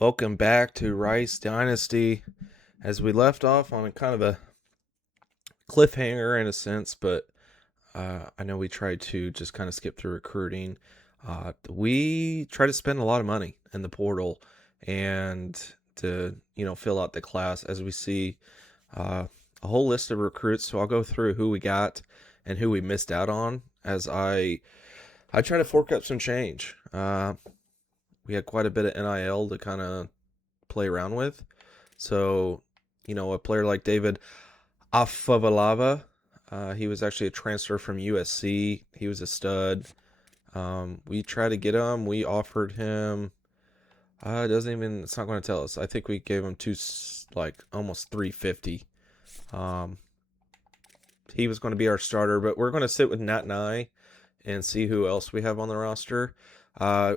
Welcome back to Rice Dynasty. As we left off on a kind of a cliffhanger in a sense, but I know we tried to just kind of skip through recruiting. We try to spend a lot of money in the portal and to fill out the class as we see uh, a whole list of recruits. So I'll go through who we got and who we missed out on as I try to fork up some change. We had quite a bit of NIL to kind of play around with. So, a player like David Afavalava, he was actually a transfer from USC. He was a stud. We tried to get him. We offered him. It doesn't even. It's not going to tell us. I think we gave him almost 350. Um, he was going to be our starter, but we're going to sit with Nat Nye and see who else we have on the roster.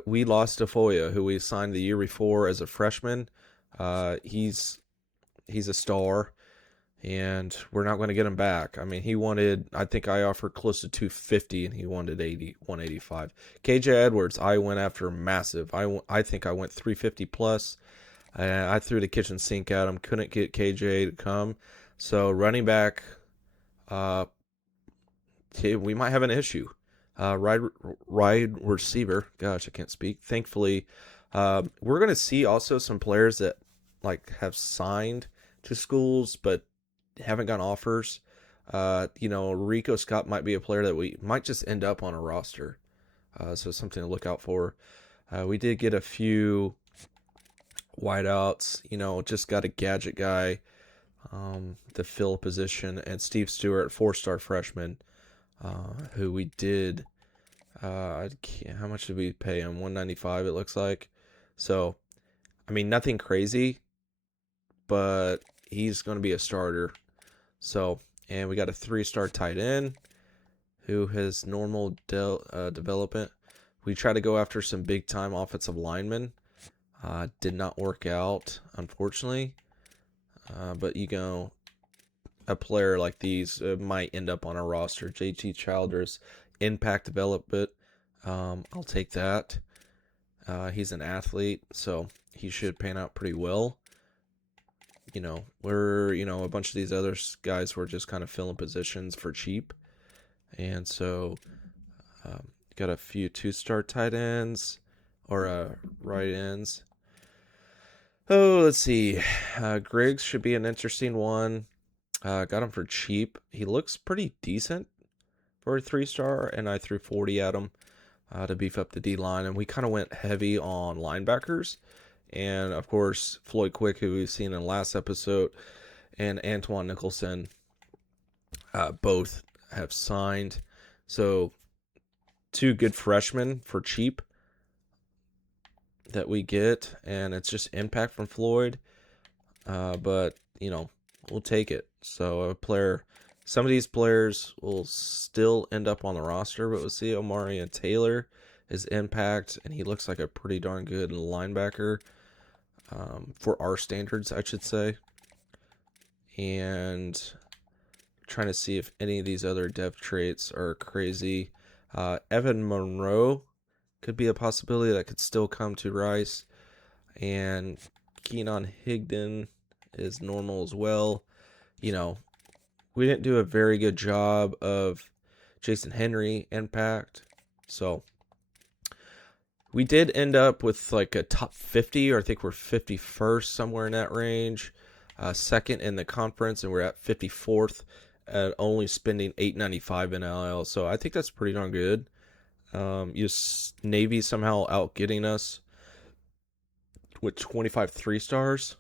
We lost Defoya, who we signed the year before as a freshman. He's a star, and we're not going to get him back. I mean, he wanted, I think I offered close to 250, and he wanted 185. KJ Edwards, I went after massive. I think I went 350 plus. I threw the kitchen sink at him. Couldn't get KJ to come. So running back, we might have an issue. Wide receiver. Gosh, I can't speak. Thankfully, we're going to see also some players that have signed to schools but haven't gotten offers. Rico Scott might be a player that we might just end up on a roster. So something to look out for. We did get a few wideouts. Just got a gadget guy to fill a position, and Steve Stewart, 4-star freshman, who we did. How much did we pay him? 195, it looks like. So, I mean, nothing crazy, but he's going to be a starter. So, and we got a 3-star tight end who has normal development. We tried to go after some big time offensive linemen. Did not work out, unfortunately. But a player like these might end up on a roster. JT Childers, impact development. I'll take that. He's an athlete, so he should pan out pretty well. A bunch of these other guys were just kind of filling positions for cheap. And so, got a few 2-star tight ends or right ends. Oh, let's see. Griggs should be an interesting one. Got him for cheap. He looks pretty decent for a 3-star, and I threw 40 at him to beef up the D line. And we kind of went heavy on linebackers. And of course, Floyd Quick, who we've seen in the last episode, and Antoine Nicholson both have signed. So, 2 good freshmen for cheap that we get, and it's just impact from Floyd. But we'll take it. So some of these players will still end up on the roster, but we'll see. Omari and Taylor is impact, and he looks like a pretty darn good linebacker for our standards, I should say. And trying to see if any of these other depth traits are crazy. Evan Monroe could be a possibility that could still come to Rice. And Keenan Higdon is normal as well. We didn't do a very good job of Jason Henry impact. So we did end up with like a top 50, or I think we're 51st, somewhere in that range. Second in the conference, and we're at 54th at only spending $895 in NIL. So I think that's pretty darn good. Navy somehow outgetting us with 25 3-stars.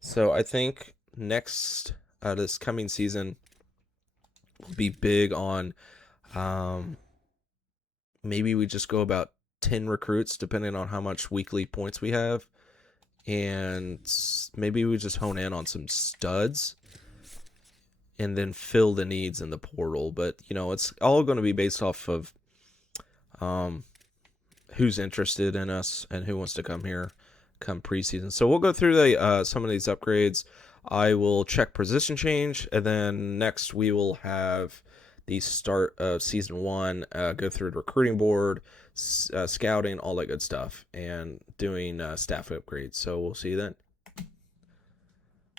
So I think next this coming season will be big on maybe we just go about 10 recruits depending on how much weekly points we have, and maybe we just hone in on some studs and then fill the needs in the portal. But it's all going to be based off of who's interested in us and who wants to come here come preseason. So we'll go through some of these upgrades. I will check position change, and then next we will have the start of season 1, go through the recruiting board, scouting, all that good stuff, and doing staff upgrades. So we'll see you then.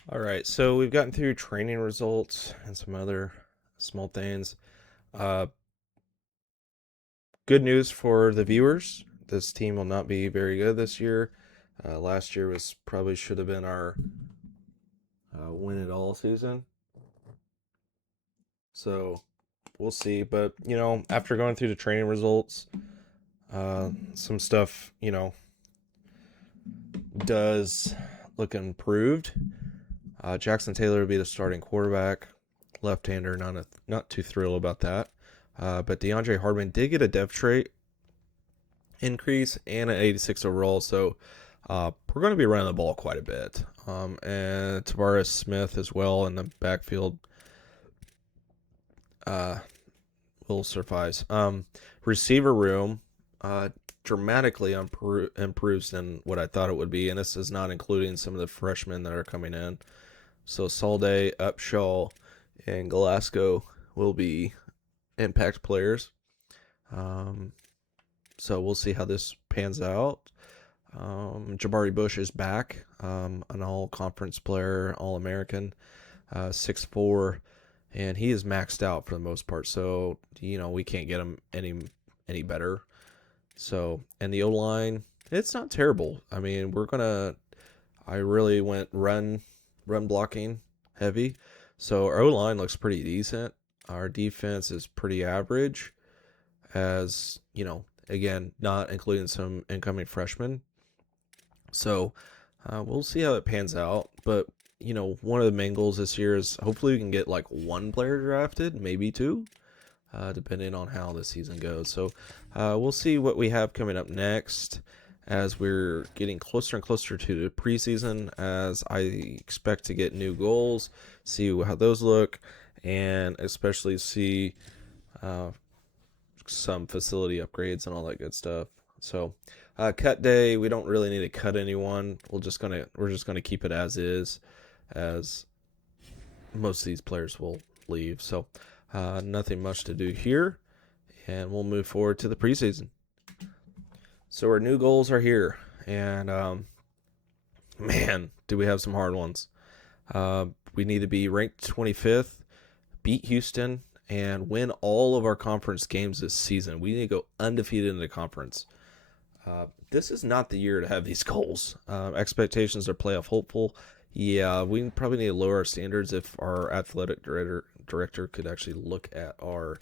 All right, so we've gotten through training results and some other small things. Good news for the viewers. This team will not be very good this year. Last year was probably should have been our win it all season. So we'll see. But, after going through the training results, some stuff, does look improved. Jackson Taylor will be the starting quarterback. Left-hander, not too thrilled about that. But DeAndre Hardman did get a depth trait increase and an 86 overall, so we're going to be running the ball quite a bit. And Tavares Smith as well in the backfield will suffice. Receiver room dramatically improves than what I thought it would be, and this is not including some of the freshmen that are coming in. So Salday, Upshaw, and Glasgow will be impact players. So we'll see how this pans out. Jabari Bush is back, an all-conference player, all-American, 6'4", and he is maxed out for the most part. So, we can't get him any better. So, and the O-line, it's not terrible. I mean, I really went run blocking heavy. So our O-line looks pretty decent. Our defense is pretty average, as, again, not including some incoming freshmen. So we'll see how it pans out. But, one of the main goals this year is hopefully we can get like one player drafted, maybe two, depending on how the season goes. So we'll see what we have coming up next as we're getting closer and closer to the preseason, as I expect to get new goals, see how those look, and especially see some facility upgrades and all that good stuff. So cut day, we don't really need to cut anyone. We're just gonna keep it as is, as most of these players will leave. So nothing much to do here, and we'll move forward to the preseason. So our new goals are here, and man, do we have some hard ones. We need to be ranked 25th, beat Houston, and win all of our conference games this season. We need to go undefeated in the conference. This is not the year to have these goals. Expectations are playoff hopeful. Yeah, we probably need to lower our standards if our athletic director could actually look at our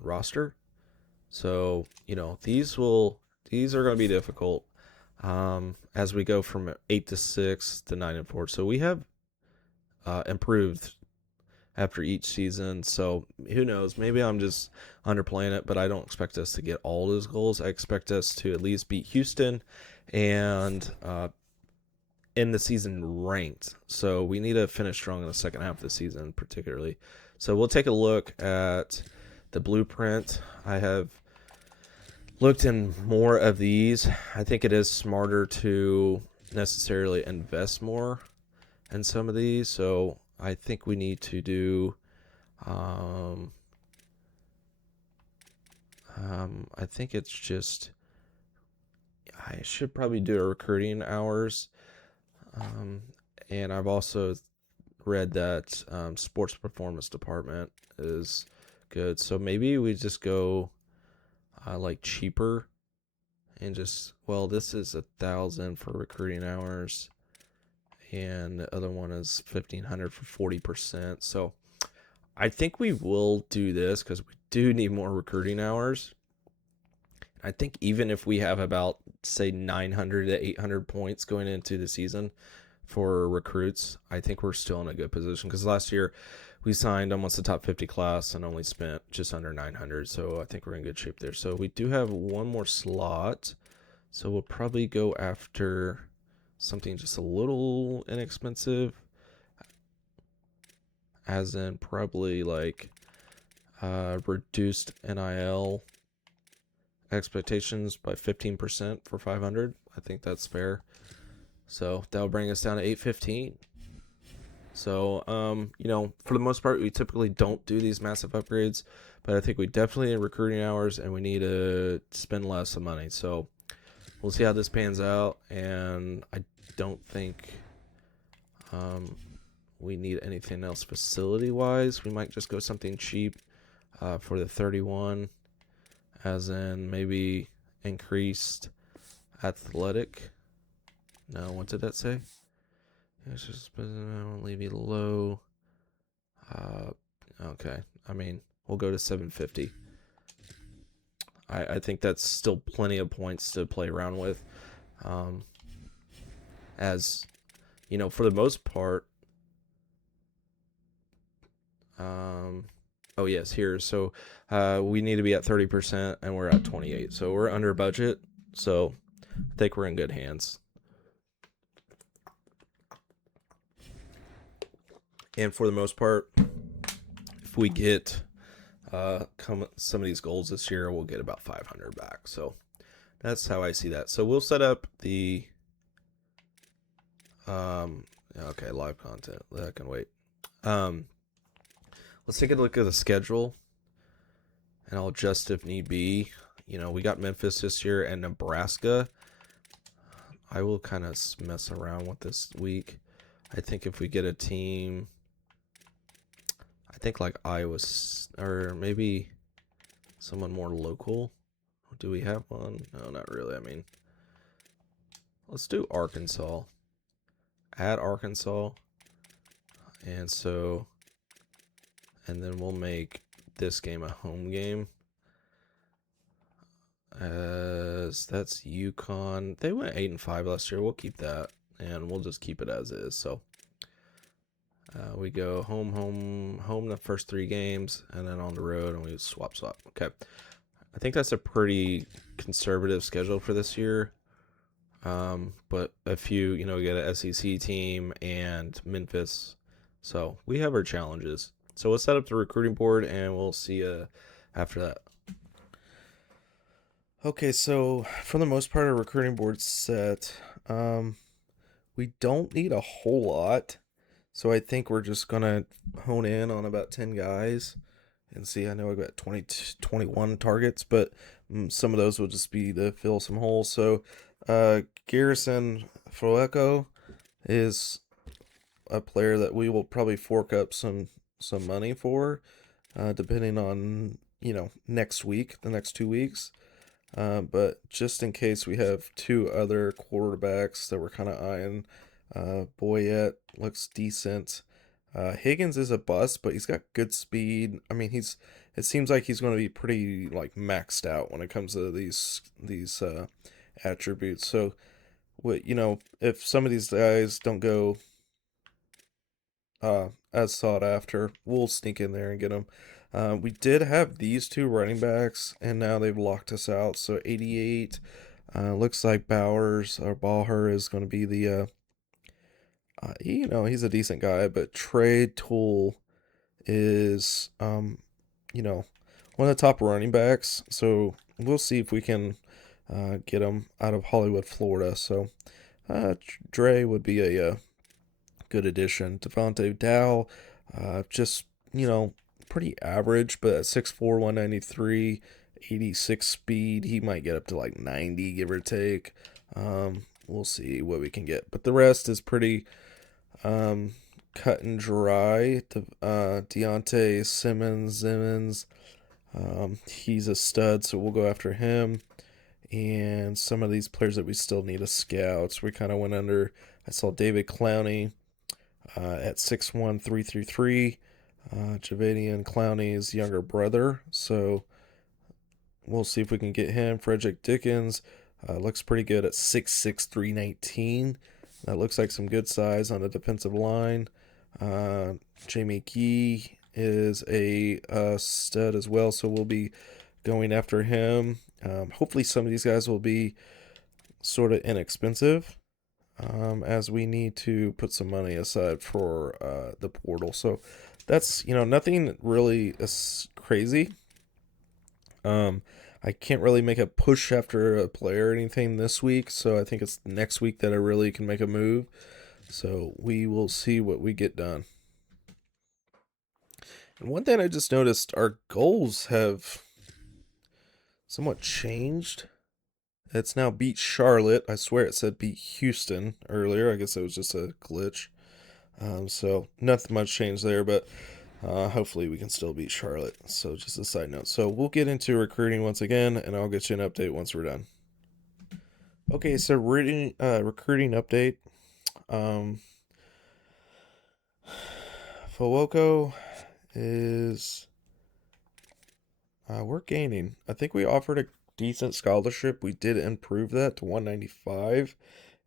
roster. So, these are going to be difficult as we go from 8-6 to 9-4. So we have improved after each season. So who knows? Maybe I'm just underplaying it, but I don't expect us to get all those goals. I expect us to at least beat Houston and end the season ranked. So we need to finish strong in the second half of the season, particularly. So we'll take a look at the blueprint. I have looked in more of these. I think it is smarter to necessarily invest more in some of these. So I think we need to do I think it's just I should probably do a recruiting hours, and I've also read that sports performance department is good. So maybe we just go like cheaper and just, this is 1,000 for recruiting hours, and the other one is 1,500 for 40%. So I think we will do this because we do need more recruiting hours. I think even if we have about, say, 900 to 800 points going into the season for recruits, I think we're still in a good position, because last year we signed almost the top 50 class and only spent just under 900. So I think we're in good shape there. So we do have one more slot. So we'll probably go after something just a little inexpensive, as in probably like reduced NIL expectations by 15% for 500. I think that's fair. So that'll bring us down to 815. So, for the most part, we typically don't do these massive upgrades, but I think we definitely need recruiting hours and we need to spend less of money. So, we'll see how this pans out. And I don't think we need anything else facility wise. We might just go something cheap for the 31, as in maybe increased athletic. No, what did that say? It's just leave you low. Okay. I mean, we'll go to 750. I think that's still plenty of points to play around with. As for the most part. Oh yes, here. So we need to be at 30%, and we're at 28. So we're under budget. So I think we're in good hands. And for the most part, if we get some of these goals this year, we'll get about 500 back. So that's how I see that. So we'll set up the okay, live content. That can wait. Let's take a look at the schedule, and I'll adjust if need be. We got Memphis this year and Nebraska. I will kind of mess around with this week. I think if we get a team, I think like Iowa, or maybe someone more local. Do we have one? No, not really. I mean, let's do Arkansas. Add Arkansas. And then we'll make this game a home game. As that's UConn. They went 8-5 last year. We'll keep that, and we'll just keep it as is. So we go home the first 3 games, and then on the road, and we swap. Okay, I think that's a pretty conservative schedule for this year. But if you get an SEC team and Memphis, so we have our challenges. So we'll set up the recruiting board, and we'll see you after that. Okay, so for the most part, our recruiting board's set. We don't need a whole lot, so I think we're just gonna hone in on about 10 guys and see. I know I've got 21 targets, but some of those will just be to fill some holes. So Garrison Fueco is a player that we will probably fork up some money for, depending on next week, the next 2 weeks. But just in case, we have 2 other quarterbacks that we're kind of eyeing. Boyette looks decent. Higgins is a bust, but he's got good speed. I mean, it seems like he's going to be pretty like maxed out when it comes to these attributes. So, if some of these guys don't go as sought after, we'll sneak in there and get them. We did have these 2 running backs, and now they've locked us out. So 88, looks like Bowers or Ballher is going to be the, he's a decent guy, but Trey Tool is, one of the top running backs. So we'll see if we can get him out of Hollywood, Florida. So Dre would be a good addition. Devontae Dow, just, pretty average, but at 6'4", 193, 86 speed, he might get up to like 90, give or take. We'll see what we can get. But the rest is pretty cut and dry. Deontay Simmons, he's a stud, so we'll go after him. And some of these players that we still need as scouts, we kind of went under. I saw David Clowney at 6'1", 333. Javadian Clowney's younger brother, so we'll see if we can get him. Frederick Dickens looks pretty good at 6'6", 319. That looks like some good size on the defensive line. Jamie Gee is a stud as well, so we'll be going after him. Hopefully some of these guys will be sort of inexpensive, as we need to put some money aside for the portal. So that's, nothing really crazy. I can't really make a push after a player or anything this week, so I think it's next week that I really can make a move. So we will see what we get done. And one thing I just noticed, our goals have somewhat changed. It's now beat Charlotte. I swear it said beat Houston earlier. I guess it was just a glitch. So nothing much changed there, but hopefully we can still beat Charlotte. So just a side note. So we'll get into recruiting once again, and I'll get you an update once we're done. Okay, so recruiting update. Fawoko is we're gaining. I think we offered a decent scholarship. We did improve that to 195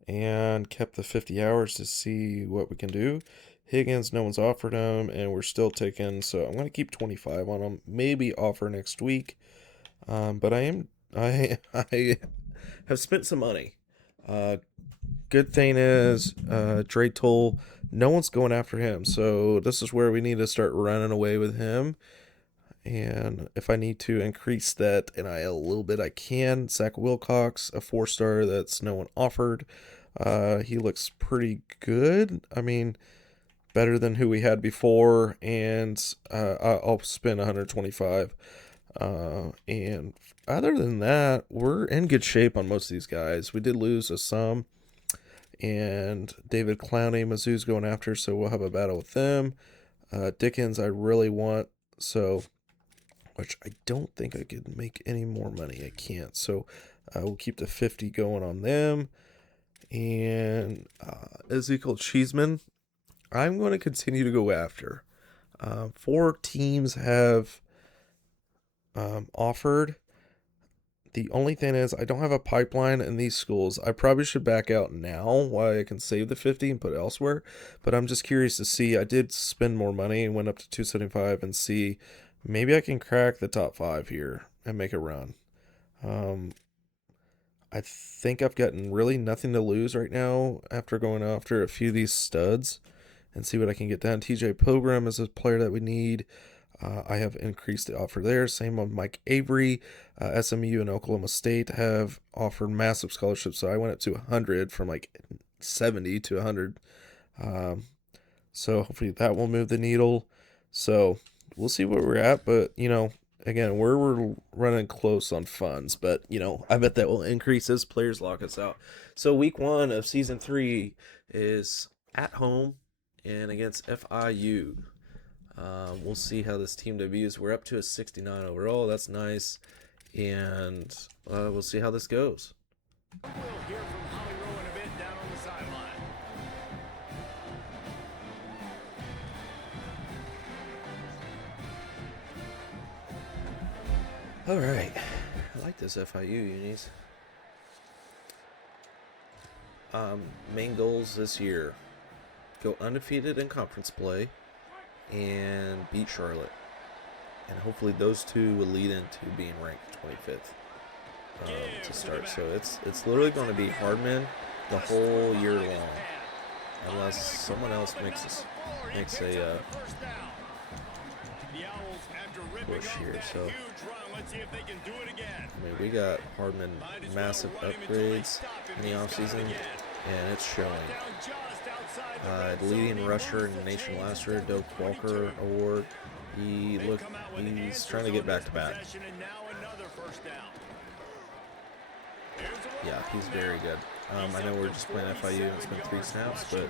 and kept the 50 hours to see what we can do. Higgins, no one's offered him, and we're still taking, so I'm going to keep 25 on him. Maybe offer next week. But I have spent some money. Good thing is, Dre Toll, no one's going after him. So this is where we need to start running away with him. And if I need to increase that NIL a little bit, I can. Zach Wilcox, a 4-star that's no one offered. He looks pretty good. I mean, better than who we had before. And I'll spend 125. And other than that, we're in good shape on most of these guys. We did lose a some. And David Clowney, Mizzou's going after, so we'll have a battle with them. Dickens, I really want, so, which I don't think I could make any more money. I can't, so we'll keep the 50 going on them. And Ezekiel Cheeseman, I'm going to continue to go after. 4 teams have offered. The only thing is, I don't have a pipeline in these schools. I probably should back out now while I can save the 50 and put it elsewhere. But I'm just curious to see. I did spend more money and went up to 275 and see maybe I can crack the top 5 here and make a run. I think I've gotten really nothing to lose right now after going after a few of these studs and see what I can get done. TJ Pilgrim is a player that we need. I have increased the offer there. Same on Mike Avery. SMU and Oklahoma State have offered massive scholarships. So I went up to 100 from like 70 to 100. So hopefully that will move the needle. So we'll see where we're at. But, again, we're running close on funds. But, I bet that will increase as players lock us out. So week 1 of season 3 is at home and against FIU. We'll see how this team debuts. We're up to a 69 overall. That's nice. And we'll see how this goes. We'll hear from Holly Rowe in a bit down on the sideline. All right. I like this FIU unis. Main goals this year. Go undefeated in conference play and beat Charlotte. And hopefully those two will lead into being ranked 25th to start. So it's literally going to be Hardman the whole year long, unless someone else makes a push here. So I mean, we got Hardman massive upgrades in the offseason, and it's showing. Leading rusher in the nation last year, Doak Walker Award. He's trying to get back to back. Yeah, he's very good. I know we're just playing FIU and it's been 3 snaps, but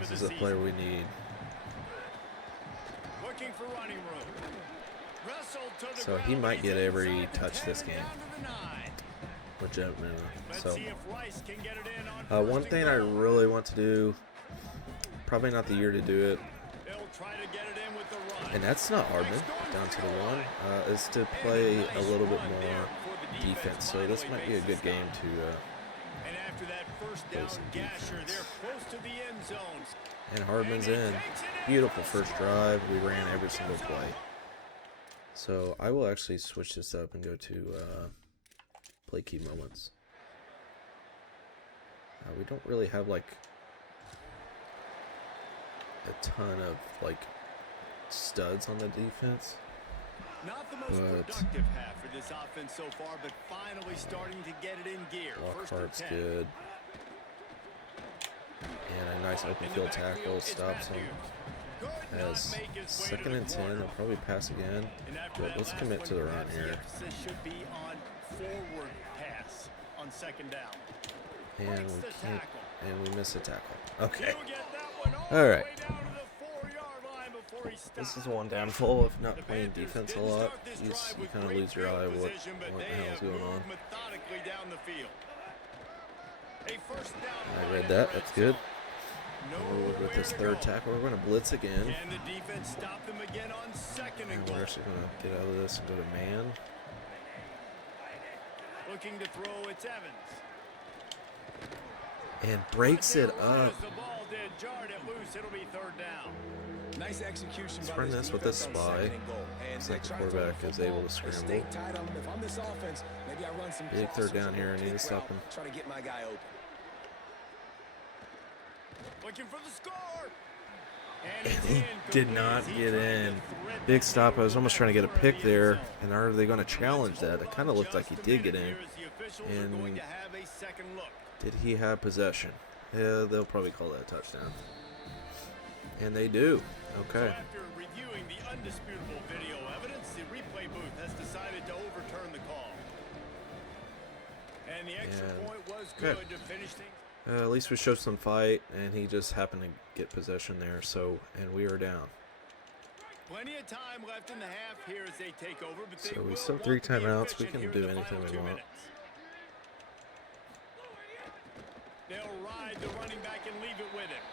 this is a player we need. So he might get every touch this game. Legitimately. So, one thing I really want to do, probably not the year to do it, and that's not Hardman, down to the 1, is to play a little bit more defense. So this might be a good game to play some defense. And Hardman's in. Beautiful first drive. We ran every single play. So I will actually switch this up and go to play key moments. We don't really have like a ton of like studs on the defense. Not the most But productive half for this offense so far, but finally starting to get it in gear. Lockhart's good. And a nice open field tackle stops him. As 2nd and 10, they'll probably pass again. But let's commit to the run here. Should be on forward pass on 2nd down. And we can't, and we miss a tackle. Okay. All All right. right. This is one downfall of not playing defense a lot. You kind of lose your eye of what the hell is going on. I read that. That's good. With this 3rd tackle, we're going to blitz again. And the defense stopped them again on 2nd and And goal. we're actually going to get out of this and go to man. Looking to throw, it's Evans. And breaks it up. The ball did jarred it loose. It'll be 3rd down. Nice execution. Let's run this with this spy. Second quarterback is able to scramble. Big 3rd down here. I need to stop him. Try to get my guy open. Looking for the score. And he did not get in. Big stop. I was almost trying to get a pick there. And are they going to challenge that? It kind of looked like he did get in. And did he have possession? Yeah, they'll probably call that a touchdown. And they do. Okay. After reviewing the undisputable video evidence, the replay booth has decided to overturn the call. And the extra point was good to finish things. At least we showed some fight, and he just happened to get possession there. So, and we are down. Plenty of time left in the half here as they take over. But So we still have 3 timeouts. We can do anything we want. They'll ride the running back and leave it with him.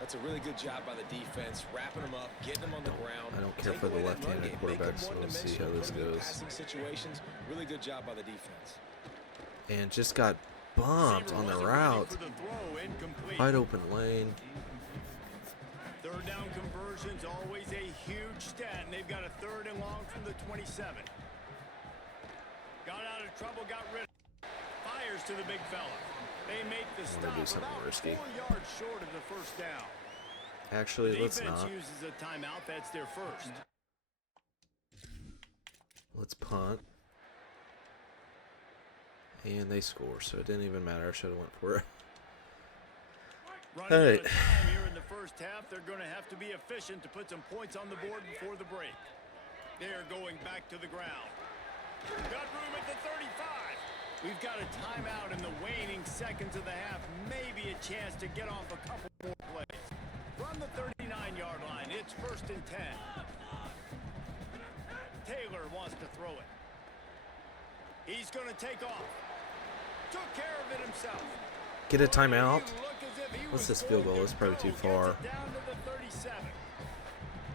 That's a really good job by the defense, wrapping them up, getting them on the ground. I don't care for the left-handed quarterback, so we'll see how this goes. Passing situations, really good job by the defense. And just got bumped on the route. Wide open lane. 3rd down conversions, always a huge stat, and they've got a 3rd and long from the 27. Got out of trouble, got rid of it. Fires to the big fella. They make the stop do something about risky. 4 yards short of the 1st down. Actually, let's Defense not. uses a timeout. That's their 1st. Let's punt. And they score, so it didn't even matter. I should have went for it. Running All out right. of time here in the 1st half. They're going to have to be efficient to put some points on the board before the break. They're going back to the ground. Got room at the 35. We've got a timeout in the waning seconds of the half. Maybe a chance to get off a couple more plays. From the 39-yard line, it's 1st and 10. Taylor wants to throw it. He's going to take off. Took care of it himself. Get a timeout. What's this field goal? It's probably too far. Down to the 37.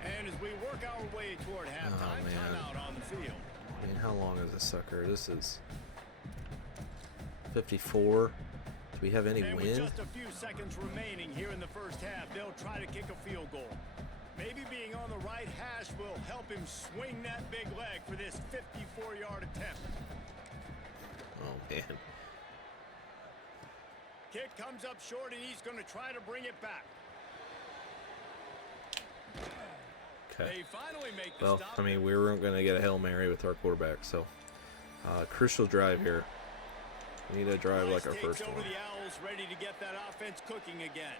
And as we work our way toward halftime, man. timeout on the field. I mean, how long is this sucker? This is 54. Do we have any And with win? just a few seconds remaining here in the 1st half, they'll try to kick a field goal. Maybe being on the right hash will help him swing that big leg for this 54-yard attempt. Oh, man. Kick comes up short, and he's going to try to bring it back. Okay. They finally make the Well, stop. I mean, we weren't going to get a Hail Mary with our quarterback, so crucial drive here. We need to drive like our first over one. the Owls, ready to get that offense cooking again.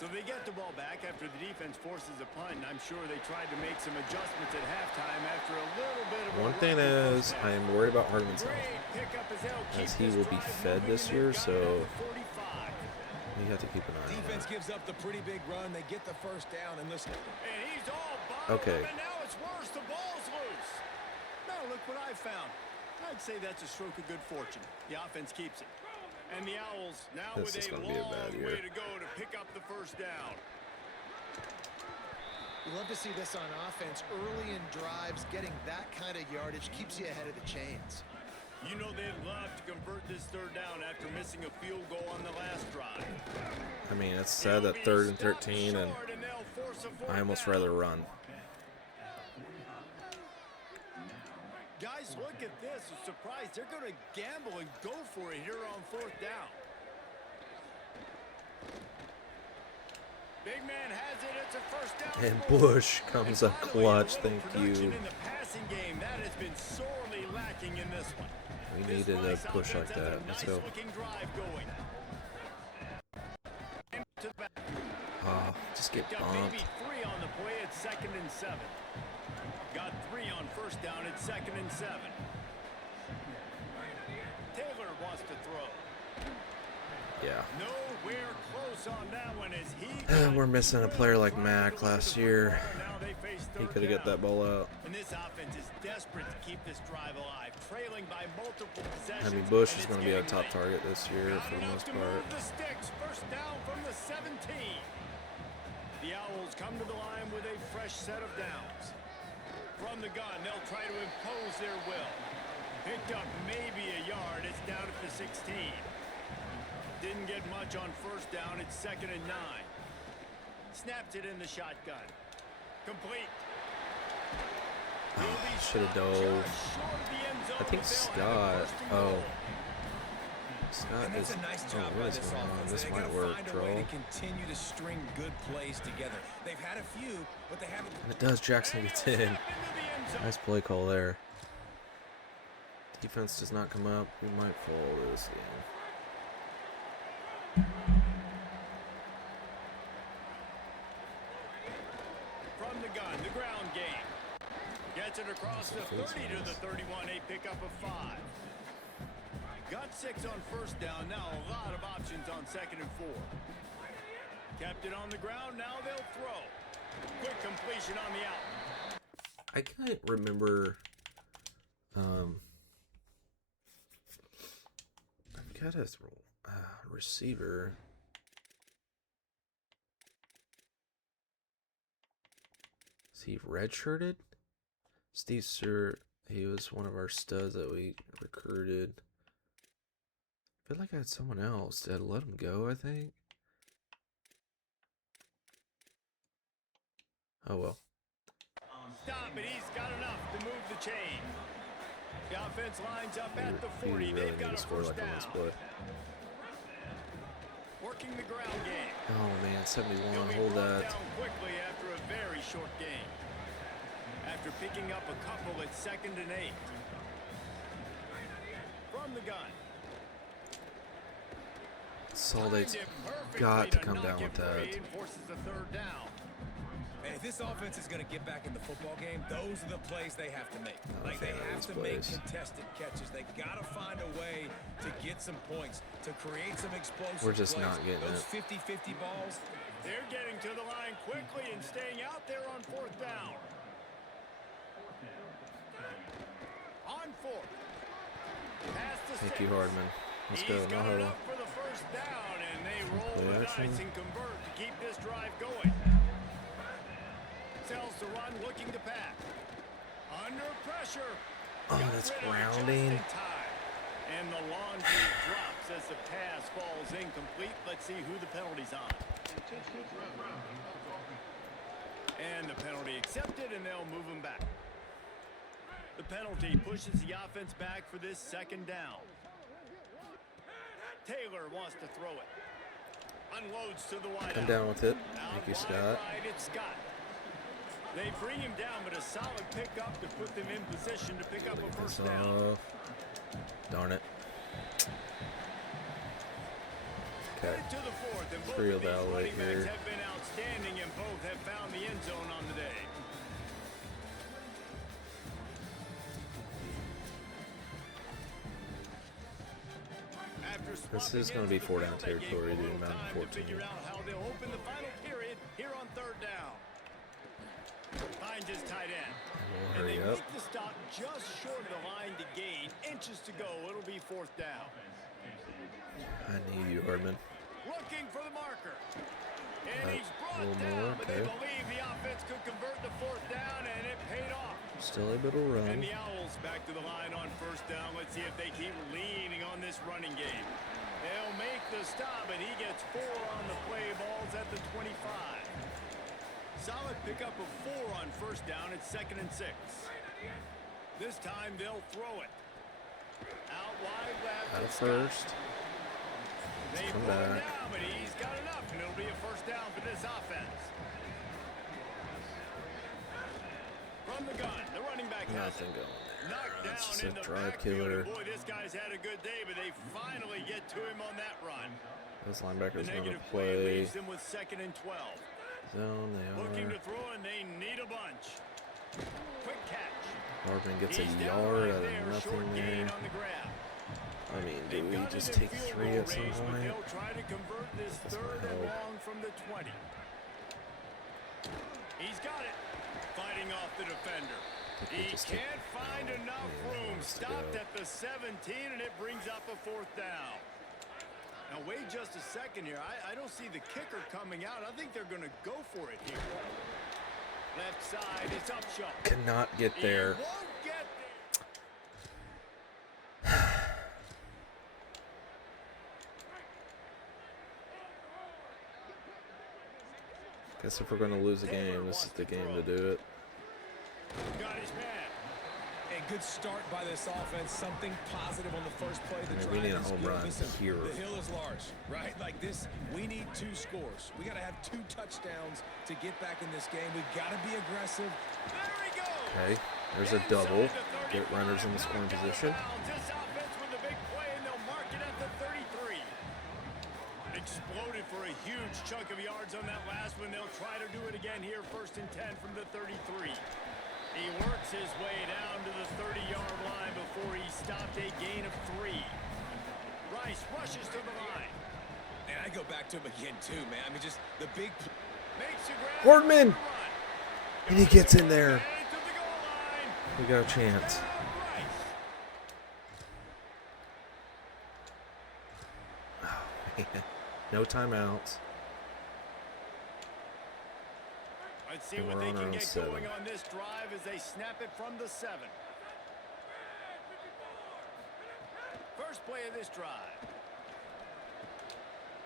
So they get the ball back after the defense forces a punt, and I'm sure they tried to make some adjustments at halftime after a little bit of One thing is, I am worried about Hardman's health, as he will be fed this year, so we have to keep an eye on Defense that. gives up the pretty big run. They get the 1st down, and listen. And he's all bottled Okay. up, and now it's worse. The ball's loose. Now look what I found. I'd say that's a stroke of good fortune. The offense keeps it. And the Owls now This with is a gonna be a long bad way year. to go to pick up the 1st down. You love to see this on offense. Early in drives, getting that kind of yardage keeps you ahead of the chains. You know they'd love to convert this 3rd down after missing a field goal on the last drive. I mean, it's sad that 3rd and 13, and I almost rather run. Guys, look at this. I'm surprised they're going to gamble and go for it here on 4th down. Big man has it. It's a first down. And for him. Bush comes And up finally, a clutch. little Thank production you. in the passing game. That has been sorely lacking in this one. We This needed a Rice push like offense has that. a Let's nice go. looking drive going. And to the back. Oh, just get Got maybe bumped. 3 on the play at 2nd and 7. Got 3 on first down at 2nd and 7. Taylor wants to throw. Yeah. Nowhere close on that one as he We're missing a player like Mac last year. He could have got that ball out. And this offense is desperate to keep this drive alive, trailing by multiple possessions. I mean, Bush and is it's going to be our getting top late. target this year Not for the enough most to part. move the sticks. First down from the 17. The Owls come to the line with a fresh set of downs. From the gun, they'll try to impose their will. Picked up maybe a yard. It's down at the 16. Didn't get much on first down. It's 2nd and 9. Snapped it in the shotgun. Complete. Should have dove. I think Scott. Oh. Scott And that's is. a nice Oh, job by what is this going on? offense. This They might gotta work, find a way troll. to continue to string good plays together. They've had a few, but they haven't. And it does. Jackson gets in. Nice play call there. Defense does not come up. We might fall this game. From the gun, the ground game. Gets it across the 30 to the 31, a pickup of 5. Got 6 on first down, now a lot of options on 2nd and 4. Kept it on the ground, now they'll throw. Quick completion on the out. I can't remember. I've got a receiver. Is he redshirted? Steve Sir, he was one of our studs that we recruited. I feel like I had someone else that let him go, I think. Oh well. Stop it, he's got enough to move the chain. The offense lines up at the We 40. really They've need got to a score first like on down. this play. Working the ground game. Oh man, 71, He'll be hold brought that. down quickly after a very short game. After picking up a couple at 2nd and 8. From the gun. Soldate's Timed it perfectly got to come knock down it with that. free and forces the 3rd down. And if this offense is going to get back in the football game, those are the plays they have to make. Oh, Like, they yeah, have those to make plays. contested catches. They got to find a way to get some points, to create some explosive We're just plays. not getting those it. 50-50 balls. They're getting to the line quickly and staying out there on 4th down. On 4th. Pass to Thank 6. you, Hardman. Let's go. He's No got huddle. enough for the first down, and they roll Play the action. dice and convert to keep this drive going. Sells to run, looking to pass. Under pressure. Oh, Got that's rid of it just grounding. in time. And the laundry drops as the pass falls incomplete. Let's see who the penalty's on. And the penalty accepted, and they'll move him back. The penalty pushes the offense back for this 2nd down. Taylor wants to throw it. Unloads to the wide Come out. down with it. Out Thank you, wide Scott. right, it's Scott. They bring him down, but a solid pickup to put them in position to pick up a first down. Oh, darn it. Okay. Headed to the 4th, and both Real of these valid running backs here. have been outstanding, and both have found the end zone on the day. This is going to be 4-down territory, dude. Mountain 14. Figure out how they'll open the final period here on 3rd down. Finds his tight end. We'll And they hurry up. make the stop just short of the line to gain. Inches to go. It'll be 4th down. I need you, Hardman. Looking for the marker. And he's A brought little down, more, but they okay. believe the offense could convert the 4th down, and it paid off. Still able to And run. the Owls back to the line on first down. Let's see if they keep leaning on this running game. They'll make the stop, and he gets 4 on the play. Balls at the 25. Solid pickup of 4 on first down at 2nd and 6. This time they'll throw it. Out wide left. Out of it's Scott. first. They come pull him back. down, but he's got enough, and it'll be a first down for this offense. From the gun, the running back has Nothing it. going there. Knocked That's down just in a the drive backfield, killer. and boy, this guy's had a good day, but they finally get to him on that run. Those The linebackers never negative play play leaves them with 2nd and 12. zone. Looking They to throw, and they need a bunch. Quick catch. are. Hardman gets a He's down yard right out there, of short nothing gain there. on the grab. I mean, do They've we got just it in take field 3 goal at some range, but point? they'll try to convert this That's my 3rd and hope. long from the 20. He's got it. Fighting off the defender. we He just take- can't find enough Yeah, room. wants to Stopped go. at the 17, and it brings up a 4th down. Now, wait just a second here. I don't see the kicker coming out. I think they're going to go for it here. Left side, it's Upshaw. Cannot get there. He won't get there. Guess if we're going to lose a game, this is the game to do it. Got his man. A good start by this offense. Something positive on the first play. The I mean, drive we need a is home good. run Listen, here. the hill is large, right? Like this, we need 2 scores. We got to have 2 touchdowns to get back in this game. We've got to be aggressive. There he goes. Okay, there's a double. Get runners in the scoring position. This offense with a big play, and they'll mark it at the 33. Exploded for a huge chunk of yards on that last one. They'll try to do it again here, 1st and 10 from the 33. He works his way down to the 30-yard line before he stopped a gain of 3. Rice rushes to the line. And I go back to him again, too, man. I mean, just the big... Makes a grab. Hardman! Run. And he gets in there. And to the goal line. We got a chance. Rice. Man. No timeouts. Let's see And what we're they on our can own get 7. going on this drive as they snap it from the 7. First play of this drive.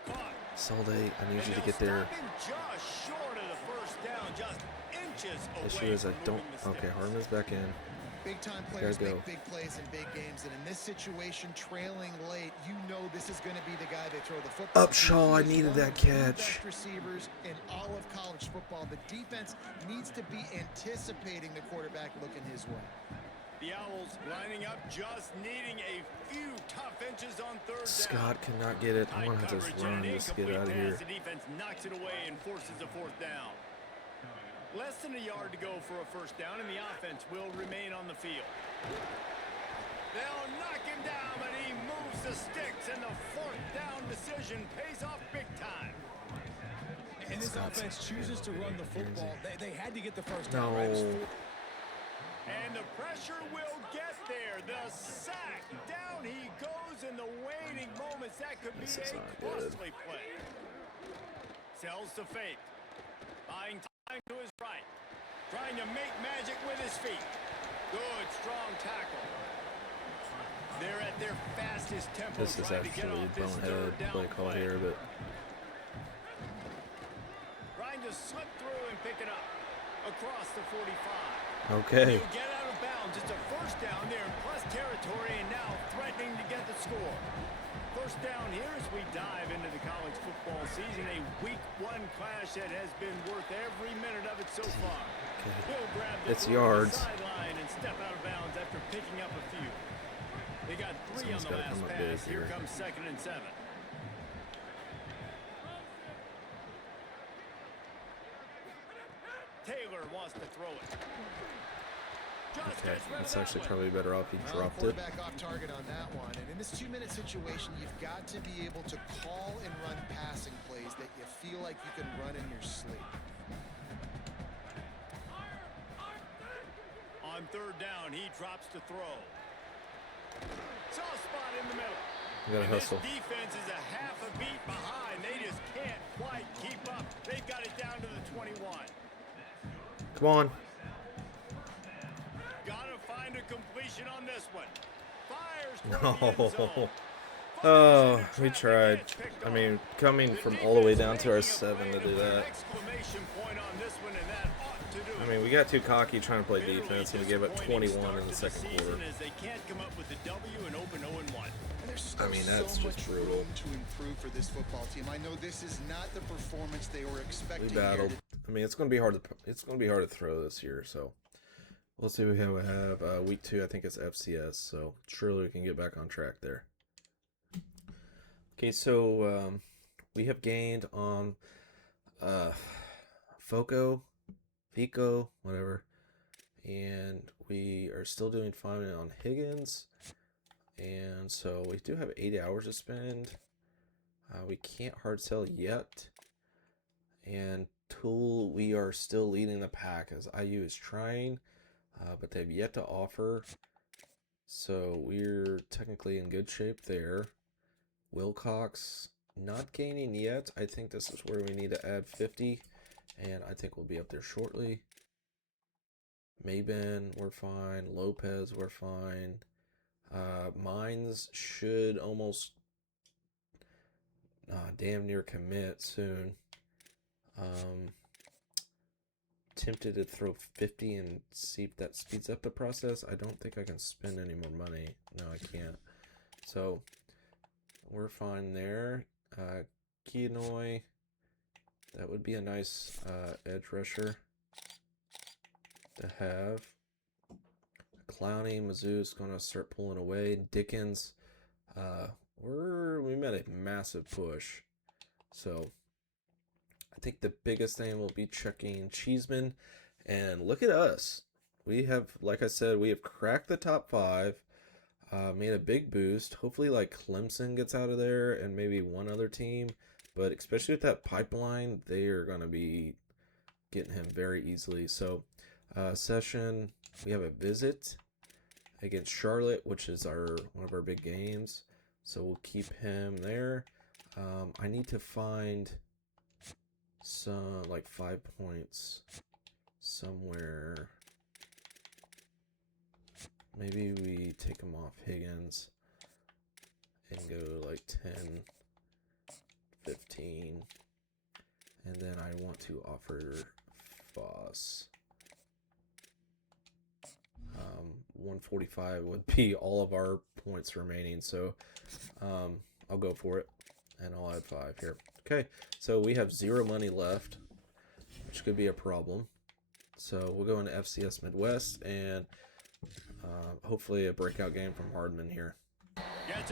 Caught. Solday, I need And you to they'll get there. stop him just short of the first down, just inches Issue away is I from don't. moving the Okay, sticks. Hardman's back in. Big-time players Gotta make go. big plays in big games, and in this situation, trailing late, you know this is going to be the guy they throw the football to. Upshaw, I He is needed one that of the catch. best receivers in all of college football. The defense needs to be anticipating the quarterback looking his way. The Owls lining up, just needing a few tough inches on 3rd down. Scott cannot get it. I'm Tight gonna have to coverage run and just to get incomplete out of pass. here. The defense knocks it away and forces a 4th down. Less than a yard to go for a 1st down, and the offense will remain on the field. They'll knock him down, but he moves the sticks, and the 4th down decision pays off big time. And this offense chooses to run the football. They had to get the first No. down. Right? It was 4. And the pressure will get there. The sack. Down he goes in the waiting moments. That could be This is a not good. costly play. Sells to fake. Buying time to his right. Trying to make magic with his feet. Good, strong tackle. They're at their fastest tempo. This is trying to get actually off this bonehead 3rd down play call play. here, but Trying to slip through and pick it up. Across the 45. okay. You get out of bounds. It's a 1st down there in plus territory, and now threatening to get the score. 1st down here as we dive into the college football season. A week 1 clash that has been worth every minute of it so far. He'll grab the It's throw on the yards. sideline and step out of bounds after picking up a few. They got 3 Someone's on the gotta last come up big pass. Here here. comes 2nd and 7. Taylor wants to throw it. Just Okay, gets rid of it's that actually one. probably better off he Well, dropped it. quarterback off target on that one. And in this 2-minute situation, you've got to be able to call and run passing plays that you feel like you can run in your sleep. On 3rd down, he drops to throw. Soft spot in the middle. We gotta And hustle. This defense is a half a beat behind. They just can't quite keep up. They've got it down to the 21. Come on. Gotta find a completion on this one. Fires No. toward the end zone. Oh, we tried. I mean, coming from all the way down to our 7 to do that. Exclamation point on this one, and that ought to do I it. mean, we got too cocky trying to play defense, and we gave up 21 in the second quarter. As they can't come up with the W and open 0-1. And they're still I mean, so that's just much brutal. room to improve for this football team. I know this is not the performance they were expecting. We battled. I mean, it's going to be hard to throw this year. So we'll see how we have. Week 2, I think it's FCS. So surely we can get back on track there. Okay, so we have gained on Fico, whatever. And we are still doing fine on Higgins. And so we do have 80 hours to spend. We can't hard sell yet. And Tool, we are still leading the pack as IU is trying, but they've yet to offer. So we're technically in good shape there. Wilcox, not gaining yet. I think this is where we need to add 50, and I think we'll be up there shortly. Maben, we're fine. Lopez, we're fine. Mines should almost damn near commit soon. Tempted to throw 50 and see if that speeds up the process. I don't think I can spend any more money. No, I can't. So we're fine there. Kianoi, that would be a nice edge rusher to have. Clowney, Mizzou's going to start pulling away. Dickens, we made a massive push. So I think the biggest thing will be checking Cheeseman. And look at us. We have, like I said, we have cracked the top 5. Made a big boost. Hopefully, like Clemson gets out of there and maybe one other team. But especially with that pipeline, they are going to be getting him very easily. So, session, we have a visit against Charlotte, which is one of our big games. So we'll keep him there. I need to find some like 5 points somewhere. Maybe we take him off Higgins and go like 10, 15. And then I want to offer Foss. 145 would be all of our points remaining. So I'll go for it. And I'll add 5 here. Okay, so we have 0 money left, which could be a problem. So we'll go into FCS Midwest and hopefully a breakout game from Hardman here.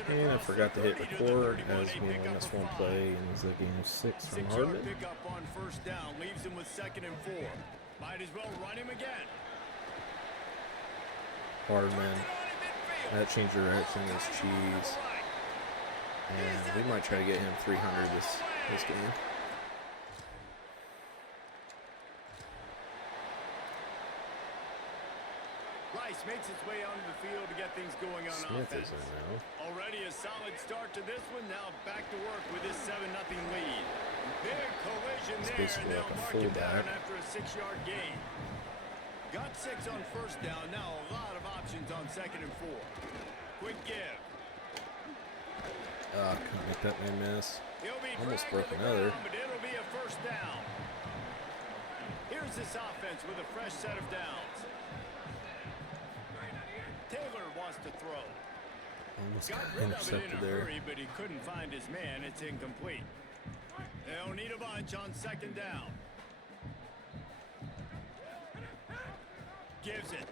And I forgot to hit record as we missed one play and it was a game of 6 from Hardman. Pick up on first down, leaves him with 2nd and 4. Might as well run him again. Hardman. That change of direction is cheese. And we might try to get him 300 this game. Rice makes its way onto the field to get things going on Smith offense. is in now. Already a solid start to this one. Now back to work with his 7-0 lead. Big collision It's there, and basically they'll like a mark it down fullback. after a 6-yard gain. Got 6 on first down. Now a lot of options on 2nd and 4. Quick give. Couldn't make that man miss. He'll be Almost dragged broke to the another. ground, but it'll be a first down. Here's this offense with a fresh set of downs. Taylor wants to throw. Almost Got got rid of it in intercepted a there. hurry, but he couldn't find his man. It's incomplete. They'll need a bunch on 2nd down. Gives it.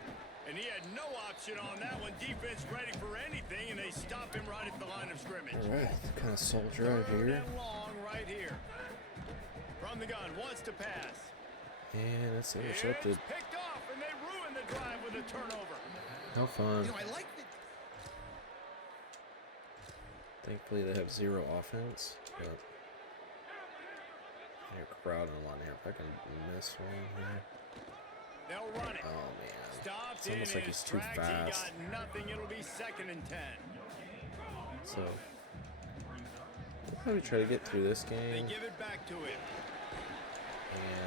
And he had no option on that one. Defense ready for anything, and they stop him right at the line of scrimmage. All right, kind of soul drive here. And long right here. From the gun, wants to pass. And it's intercepted. It's picked off, and they ruin the drive with a turnover. No fun. You know, I like that. Thankfully, they have 0 offense. But you're crowding a lot here. If I can miss one here. They'll run it. Oh, man. Stopped It's almost in like his he's too tracks. fast. He got nothing. It'll be 2nd and 10. So, we'll probably try to get through this They game. give it back to him.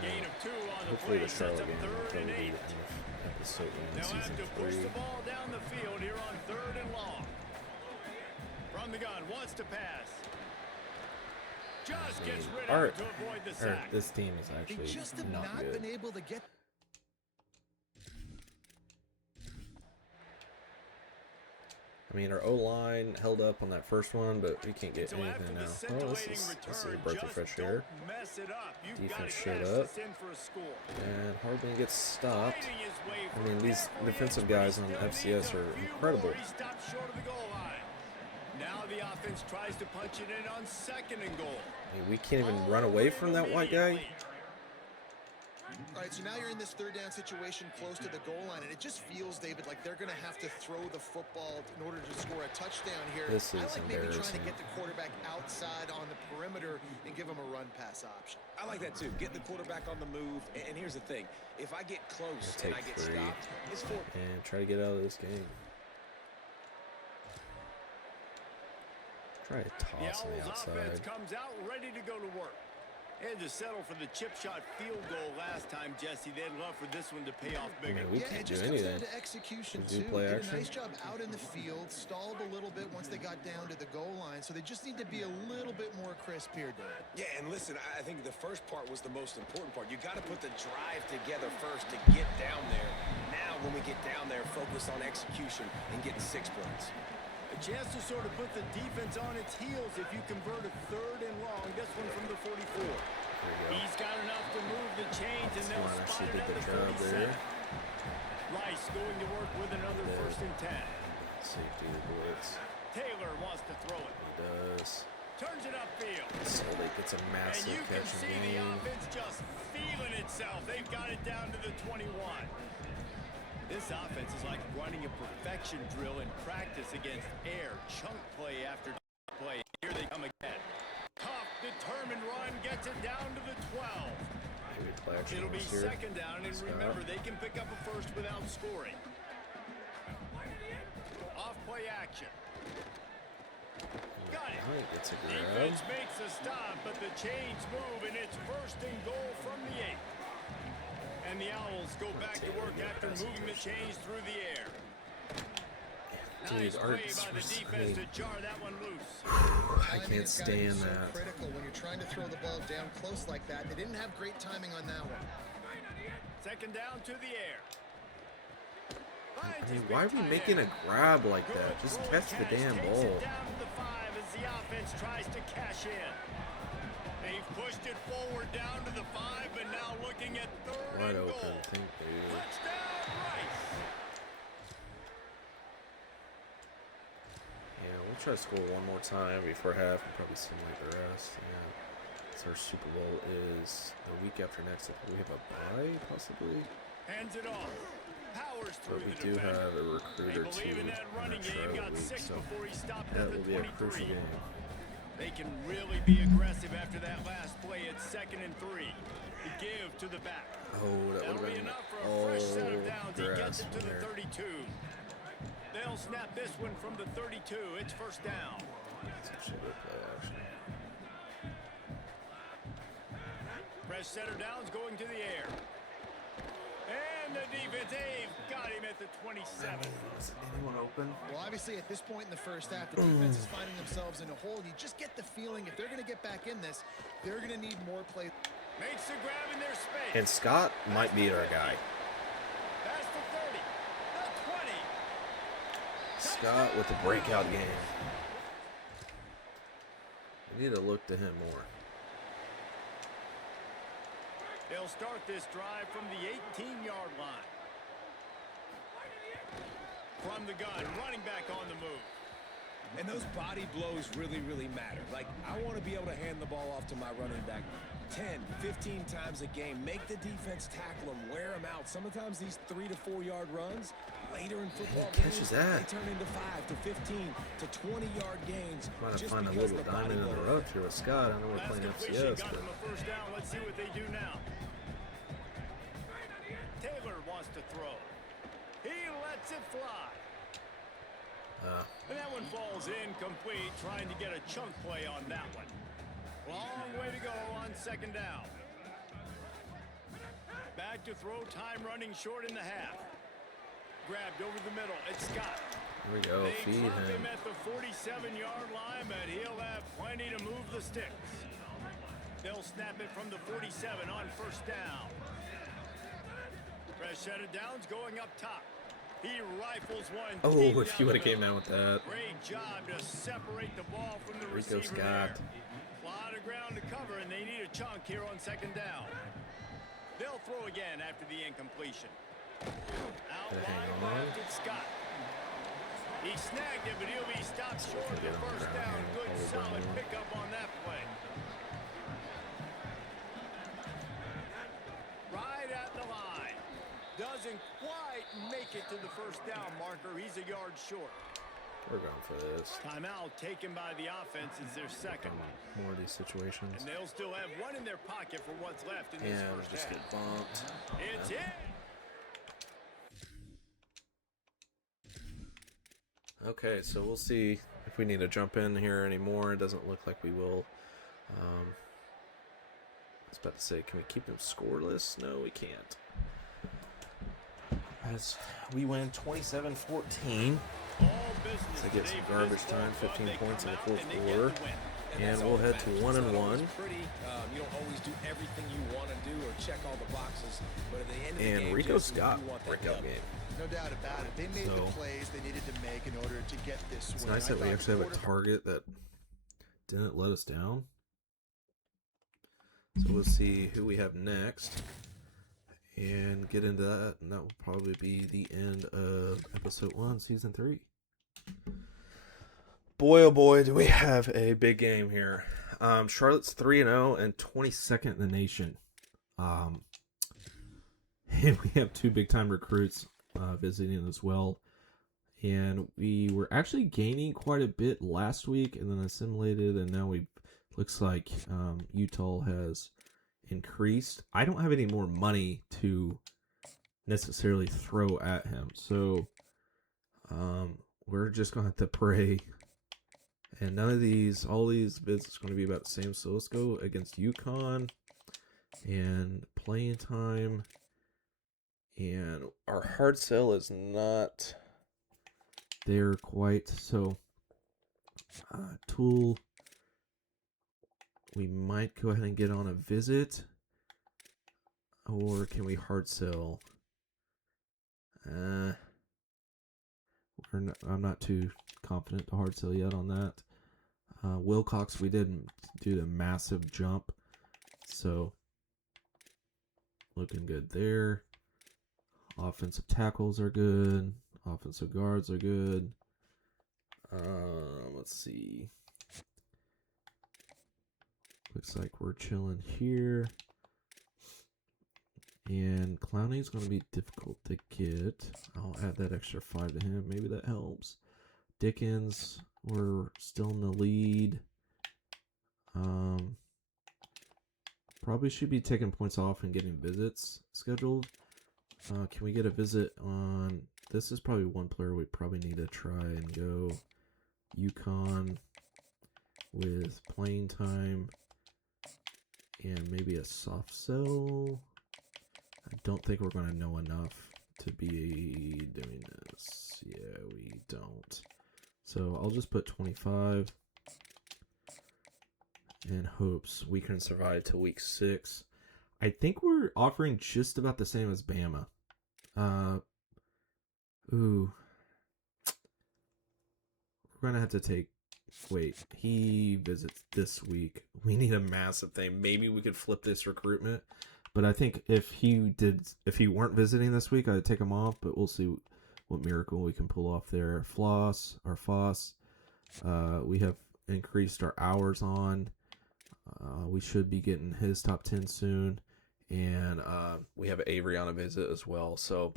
Gain And of 2 on the hopefully play. the Sets Charlotte up game will 3rd probably and be 8. the end of episode 1 They'll have season to push 3. the ball down the field here on 3rd and long. From the gun, wants to pass. Just gets rid of it to avoid the sack. This team is They actually just have not not good. been able to get. I mean, our O-line held up on that first one, but we can't get anything now. Oh, this is a breath of fresh air. Defense showed up. And Hardman gets stopped. I mean, these defensive guys on FCS are incredible. Now the offense tries to punch it in on 2nd and goal. I mean, we can't even run away from that white guy. All right, so now you're in this 3rd down situation close to the goal line, and it just feels, David, like they're going to have to throw the football in order to score a touchdown here. This is I like maybe trying to embarrassing. get the quarterback outside on the perimeter and give him a run-pass option. I like that too. Getting the quarterback on the move. And here's the thing: if I get close and I get Take 3 stopped, it's 4. and try to get out of this game. Try to toss on the Owls outside. offense comes out ready to go to work. Had to settle for the chip shot field goal last time, Jesse. They'd love for this one to pay off I bigger. mean, we Yeah, can't it do just comes anything. down to execution, We do too. play Did action. a nice job out in the field, stalled a little bit once they got down to the goal line, so they just need to be a little bit more crisp here, Dave. Yeah, and listen, I think the first part was the most important part. You got to put the drive together first to get down there. Now, when we get down there, focus on execution and getting 6 points. A chance to sort of put the defense on its heels if you convert a 3rd and long. This one from the 44. He's got enough to move the chains, and they'll Swan spot actually it did at the the job 47. there. Rice going to work with another Yeah. 1st and 10. Safety the blitz. Taylor wants to throw it. He does. Turns it upfield. Soldic gets a And massive you can catch and see the gain. offense just feeling itself. They've got it down to the 21. This offense is like running a perfection drill in practice against air. Chunk play after play. Here they come again. Tough, determined run gets it down to the 12. Maybe play action It'll be was here. 2nd down, and Scott. remember, they can pick up a 1st without scoring. Off play action. Got it. Hunt gets a grab. Defense makes a stop, but the chains move, and it's 1st and goal from the 8. And the Owls go back to work after moving the chains through the air. Dude, Nice our play by the defense to jar that one loose. I Timing can't has gotta be stand so that. critical when you're trying to throw the ball down close like that. They didn't have great timing on that one. 2nd down to the air. I mean, why are we making a grab like that? Just catch the damn ball. Down to the 5 as the offense tries to cash in. They've pushed it forward down to the 5, but now looking at 3rd Wide and open, goal. think big. Touchdown, Rice. Yeah, we'll try to score one more time before half and probably simulate the rest. Yeah. So our Super Bowl is the week after next. I think we have a bye, possibly. Hands it off. Powers through But we the do defender. have a They recruiter believe too in that in running that game. Charlotte Got week, 6 so before he stopped that at the will be a crucial 23. game. They can really be aggressive after that last play at 2nd and 3. To give to the back. Oh, that That'll would be have been enough for a fresh set of all downs. He grass gets it to in the there. 32. They'll snap this one from the 32. It's 1st down. That's actually good play action. Fresh set of downs going to the air. And the defense, they've got him at the 27. Is anyone open? Well, obviously, at this point in the first half, the defense is finding themselves in a hole. You just get the feeling if they're going to get back in this, they're going to need more play. Makes the grab in their space. And Scott might be our guy. Past the 30. The 20. Scott with the breakout game. We need to look to him more. They'll start this drive from the 18-yard line. From the gun, running back on the move. And those body blows really, really matter. Like, I want to be able to hand the ball off to my running back 10, 15 times a game. Make the defense tackle them, wear them out. Sometimes these 3 to 4 yard runs, later in football catches games, that. they turn into 5 to 15 to 20-yard gains. Trying to just find a because little the body diamond in the blow. rough here with Scott. I know we're Last playing completion FCS, got but them a 1st down. Let's see what they do now. Taylor wants to throw. He lets it fly. And that one falls incomplete, trying to get a chunk play on that one. Long way to go on 2nd down. Back to throw, time running short in the half. Grabbed over the middle, it's Scott. here we go. They Feed drop him. him at the 47-yard line, but he'll have plenty to move the sticks. They'll snap it from the 47 on 1st down. Fresh set of downs going up top. He rifles one. Oh, deep if you down would have the came middle. out with that. Great job to separate the ball from the Rico receiver Scott. there. A lot of ground to cover, and they need a chunk here on second down. They'll throw again after the incompletion. Out Gotta hang wide on. left, it's Scott. He snagged it, but he'll be stopped short of Get the on the first ground down. here, Good, probably solid bring it. pickup on that play. Right at the line. Doesn't quite make it to the first down marker. He's a yard short. We're going for this. Timeout taken by the offense is their second. More of these situations. And they'll still have one in their pocket for what's left in this And first just half. get bumped. It's Yeah. in. Okay, so we'll see if we need to jump in here anymore. It doesn't look like we will. I was about to say, can we keep them scoreless? No, we can't. As we win 27-14. All business So get some today for garbage this time, ball club. 15 They points in come the out fourth and they get quarter. the win. And that's we'll all head that to matters. 1 It's and not always 1. Pretty. You don't always do everything you want to do or check all the boxes, but at the end of the And game, Rico Jesse, Scott you want that breakout W. game. No doubt about it. They made So- the plays they needed to make in order to get this It's win. nice I that we thought actually have a quarterback- target that didn't let us down. So we'll see who we have next and get into that. And that will probably be the end of episode 1, season 3. Boy, oh boy, do we have a big game here. Charlotte's 3-0 and 22nd in the nation. And we have 2 big-time recruits visiting as well. And we were actually gaining quite a bit last week and then assimilated, and now we looks like Utah has increased. I don't have any more money to necessarily throw at him, so we're just going to have to pray. And none of these, all these bids is going to be about the same, so let's go against UConn and playing time. And our hard sell is not there quite, so Tool, we might go ahead and get on a visit, or can we hard sell? I'm not too confident to hard sell yet on that. Wilcox, we didn't do the massive jump, so looking good there. Offensive tackles are good. Offensive guards are good. Let's see. Looks like we're chilling here. And Clowney's going to be difficult to get. I'll add that extra 5 to him. Maybe that helps. Dickens, we're still in the lead. Probably should be taking points off and getting visits scheduled. Can we get a visit on... This is probably one player we probably need to try and go UConn with playing time and maybe a soft sell. I don't think we're going to know enough to be doing this. Yeah, we don't. So I'll just put 25 in hopes we can survive to week 6. I think we're offering just about the same as Bama. Ooh. We're going to have to take... Wait, he visits this week. We need a massive thing. Maybe we could flip this recruitment. But I think if he weren't visiting this week, I'd take him off. But we'll see what miracle we can pull off there. Foss, we have increased our hours on. We should be getting his top 10 soon. And we have Avery on a visit as well. So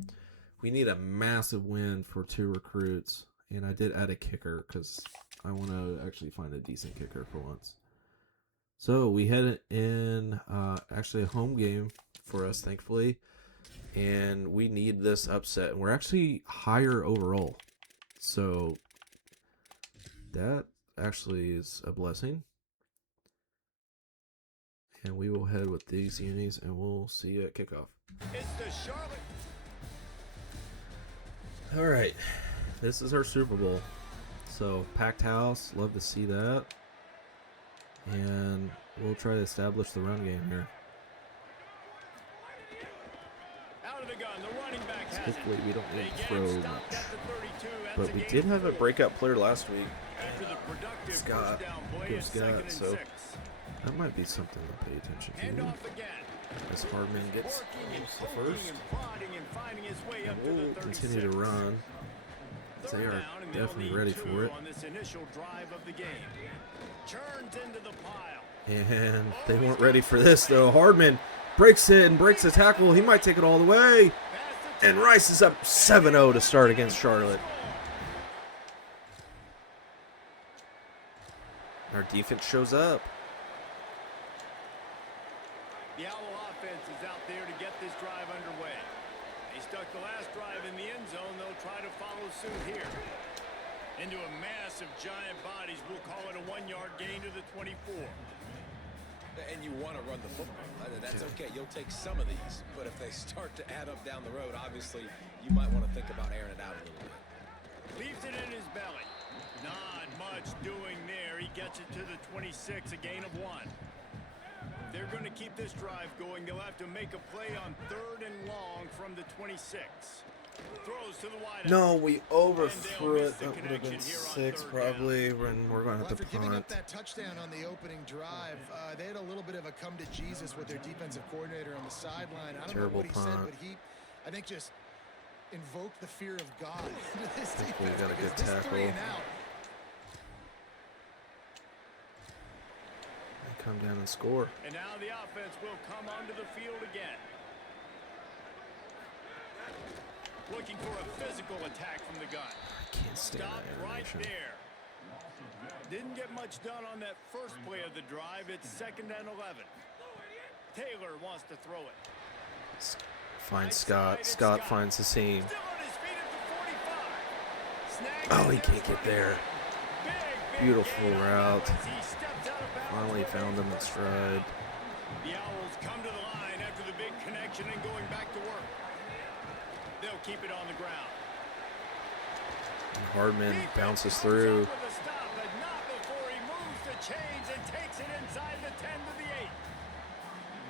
we need a massive win for 2 recruits. And I did add a kicker because I want to actually find a decent kicker for once. So we head in actually a home game for us, thankfully. And we need this upset. And we're actually higher overall. So that actually is a blessing. And we will head with these unis and we'll see you at kickoff. It's the Charlotte. All right. This is our Super Bowl. So packed house. Love to see that. And we'll try to establish the run game here. Out of the gun, the running back has Hopefully we don't They need to get throw stopped much. at the 32. That's But a we gain did of have a 4. breakout player last week. After the productive Scott. first down play, Go it's 2nd Scott. and So 6. that might be something to pay attention to. Handoff again. As Hardman gets Working and the poking first. and prodding and finding his way up to We'll the 36. continue to run. They Third are down, and they'll definitely need ready 2 for it. on this initial drive of the game. Turns into the pile. And they weren't ready for this, though. Hardman breaks it and breaks the tackle. He might take it all the way. And Rice is up 7-0 to start against Charlotte. Our defense shows up. The Owl offense is out there to get this drive underway. They stuck the last drive in the end zone. They'll try to follow suit here. Into a mass of giant bodies. We'll call it a 1-yard gain to the 24. And you want to run the football. That's okay. You'll take some of these. But if they start to add up down the road, obviously, you might want to think about airing it out a little bit. Leaves it in his belly. Not much doing there. He gets it to the 26, a gain of 1. They're going to keep this drive going. They'll have to make a play on 3rd and long from the 26. Throws to the wide. No, we overthrew it. That would have been 6 probably. When we're going to have After to giving up punt. that touchdown on the opening drive, they had a little bit of a come to Jesus with their defensive coordinator on the sideline. I don't Terrible know what he said, punt. but he, I think, just invoked the fear of God into this I think we defense got a because good this 3 tackle. and out. They come down and score. And now the offense will come onto the field again. Looking for a physical attack from the gun. I can't stand Stop that right animation. there. Didn't get much done on that first play of the drive. It's 2nd and 11. Taylor wants to throw it. Finds Scott. Scott finds the seam. Still on his feet at the 45. Snags Oh, he it. can't get there. Big Beautiful gain on route. that as he steps out of bounds. Finally found him in stride. The Owls come to the line after the big connection and going back to work. They'll keep it on the ground. And Hardman Defense bounces comes through. up with a stop, but not before he moves the chains and takes it inside the 10 to the 8.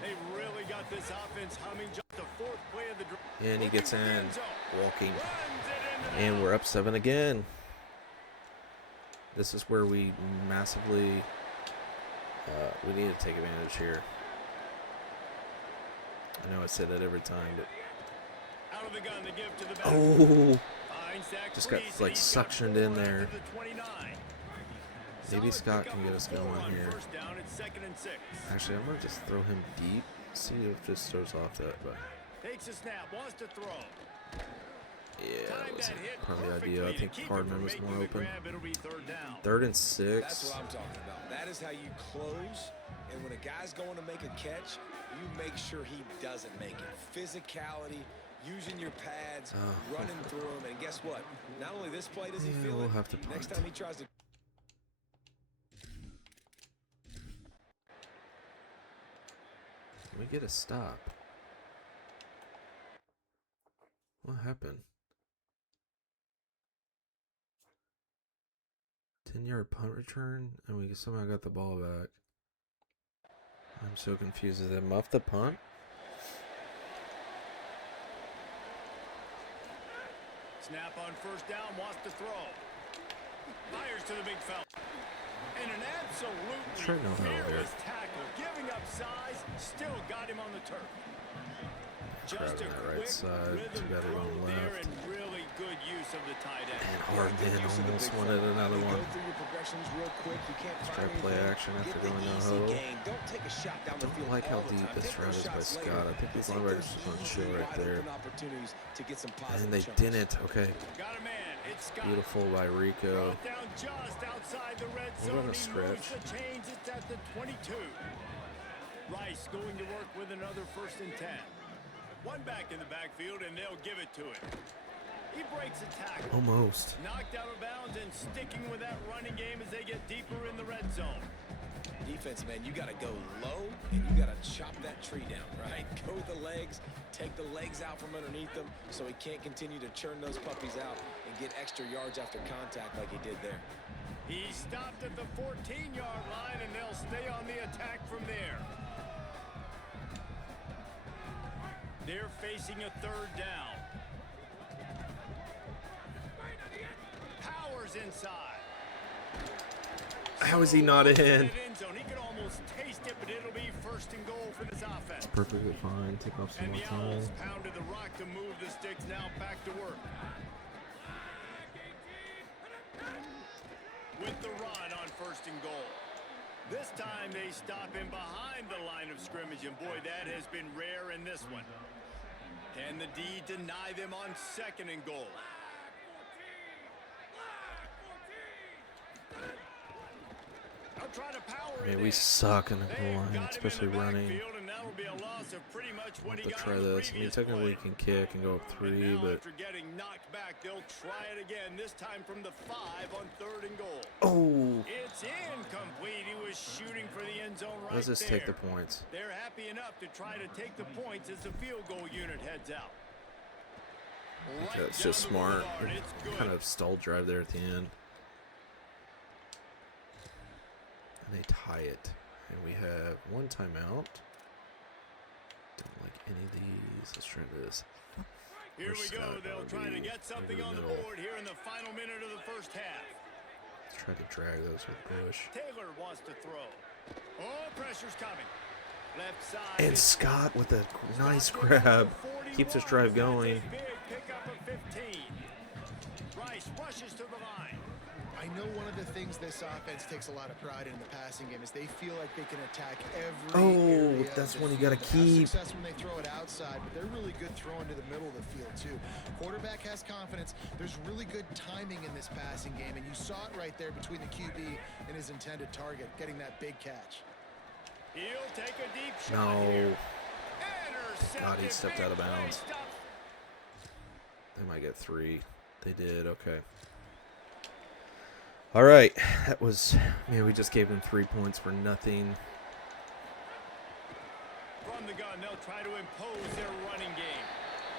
They really got this offense humming. Just the 4th play of the drive. And he gets in, walking. Runs it into the And we're up 7 again. This is where we massively, we need to take advantage here. I know I say that every time, but out of the gun to give to the back. oh, Finds Zach just got Reese, like and he's got suctioned 4 in there. after the 29. Maybe Solid Scott pickup can get of us 4 going on here. first down. It's 2nd and 6. Actually, I'm gonna just throw him deep. See if it just throws off that. But Takes a snap, wants to throw. yeah, that Timed was that hit probably perfectly ideal. I to think keep him Hardman from was making more the open. grab. It'll be 3rd down. 3rd and That's 6. what I'm talking about. That is how you close. And when a guy's going to make a catch, you make sure he doesn't make it. Physicality, using your pads, running through them. And guess what? Not only this play does he Yeah, feel we'll it, have to next punt. time he tries to... Can we get a stop? What happened? 10-yard punt return, and we somehow got the ball back. I'm so confused. Did they muff the punt? Snap on first down, wants to throw. Fires to the big fella. And an Sure know absolutely how here. fearless tackle. Giving up size, still got him on the turf. Just a Crowd on that right quick side, rhythm two better on throw the there left. and really good use of the tight end. And Hardman almost wanted another You one. Go through your progressions real quick. You can't Let's find try play anything. action Get after the going no easy huddle. gain. Don't take a shot down the Don't field like how all the deep time. this Take route those is by shots Scott. later. I think these Take linebackers those just want to easy, chill right wide there. open opportunities to get some positive And they chunks. didn't. Okay. Got a man. It's Scott. Beautiful by Rico. Brought down just outside the red We're zone. gonna He stretch. moves the chains. It's at the 22. Rice going to work with another 1st and 10. One back in the backfield, and they'll give it to him. He breaks a tackle. Almost. Knocked out of bounds and sticking with that running game as they get deeper in the red zone. Defense, man, you got to go low, and you got to chop that tree down, right? Go with the legs, take the legs out from underneath them so he can't continue to churn those puppies out and get extra yards after contact like he did there. He stopped at the 14-yard line, and they'll stay on the attack from there. They're facing a 3rd down. Receivers inside. How is he not in? He can almost taste it, but it'll be first and goal for this offense. Perfectly fine. Take off some And more the time. Owls pounded the rock to move the sticks. Now back to work. With the run on first and goal. This time they stop him behind the line of scrimmage, and boy, that has been rare in this one. Can the D deny them on second and goal? They'll try to power Man, it we in. suck in the They've goal line, got him in especially the running. backfield, and that'll be a loss of pretty much what he To got try on the this. I mean, previous technically play. you can kick and go up And 3, now but after getting knocked back, they'll try it again, this time from the 5 on third and goal. oh, It's incomplete. He was shooting for the end zone right let's just there. take the points. They're happy enough to try to take the points as the field goal unit heads out. Right That's just down the smart. boulevard. It's good. Kind of stall drive there at the end. And they tie it. And we have one timeout. Don't like any of these. Let's try this. Here Where's we go. Scott? They'll try to Maybe get something the on the middle. board here in the final minute of the first half. Let's try to drag those with Bush. Taylor wants to throw. Oh, pressure's coming. Left side. And Scott with a nice grab keeps this drive going. Big pickup of 15. Rice rushes to the line. I know one of the things this offense takes a lot of pride in the passing game is they feel like they can attack every area of that's the one you field. gotta They have keep. success when they throw it outside, but they're really good throwing to the middle of the field too. Quarterback has confidence. There's really good timing in this passing game, and you saw it right there between the QB and his intended target, getting that big catch. He'll take a deep shot No. here. God, he Intercepted. stepped Big out of play bounds. stop. They might get 3. They did. Okay. All right. That was, man, we just gave them 3 points for nothing. From the gun, they'll try to impose their running game.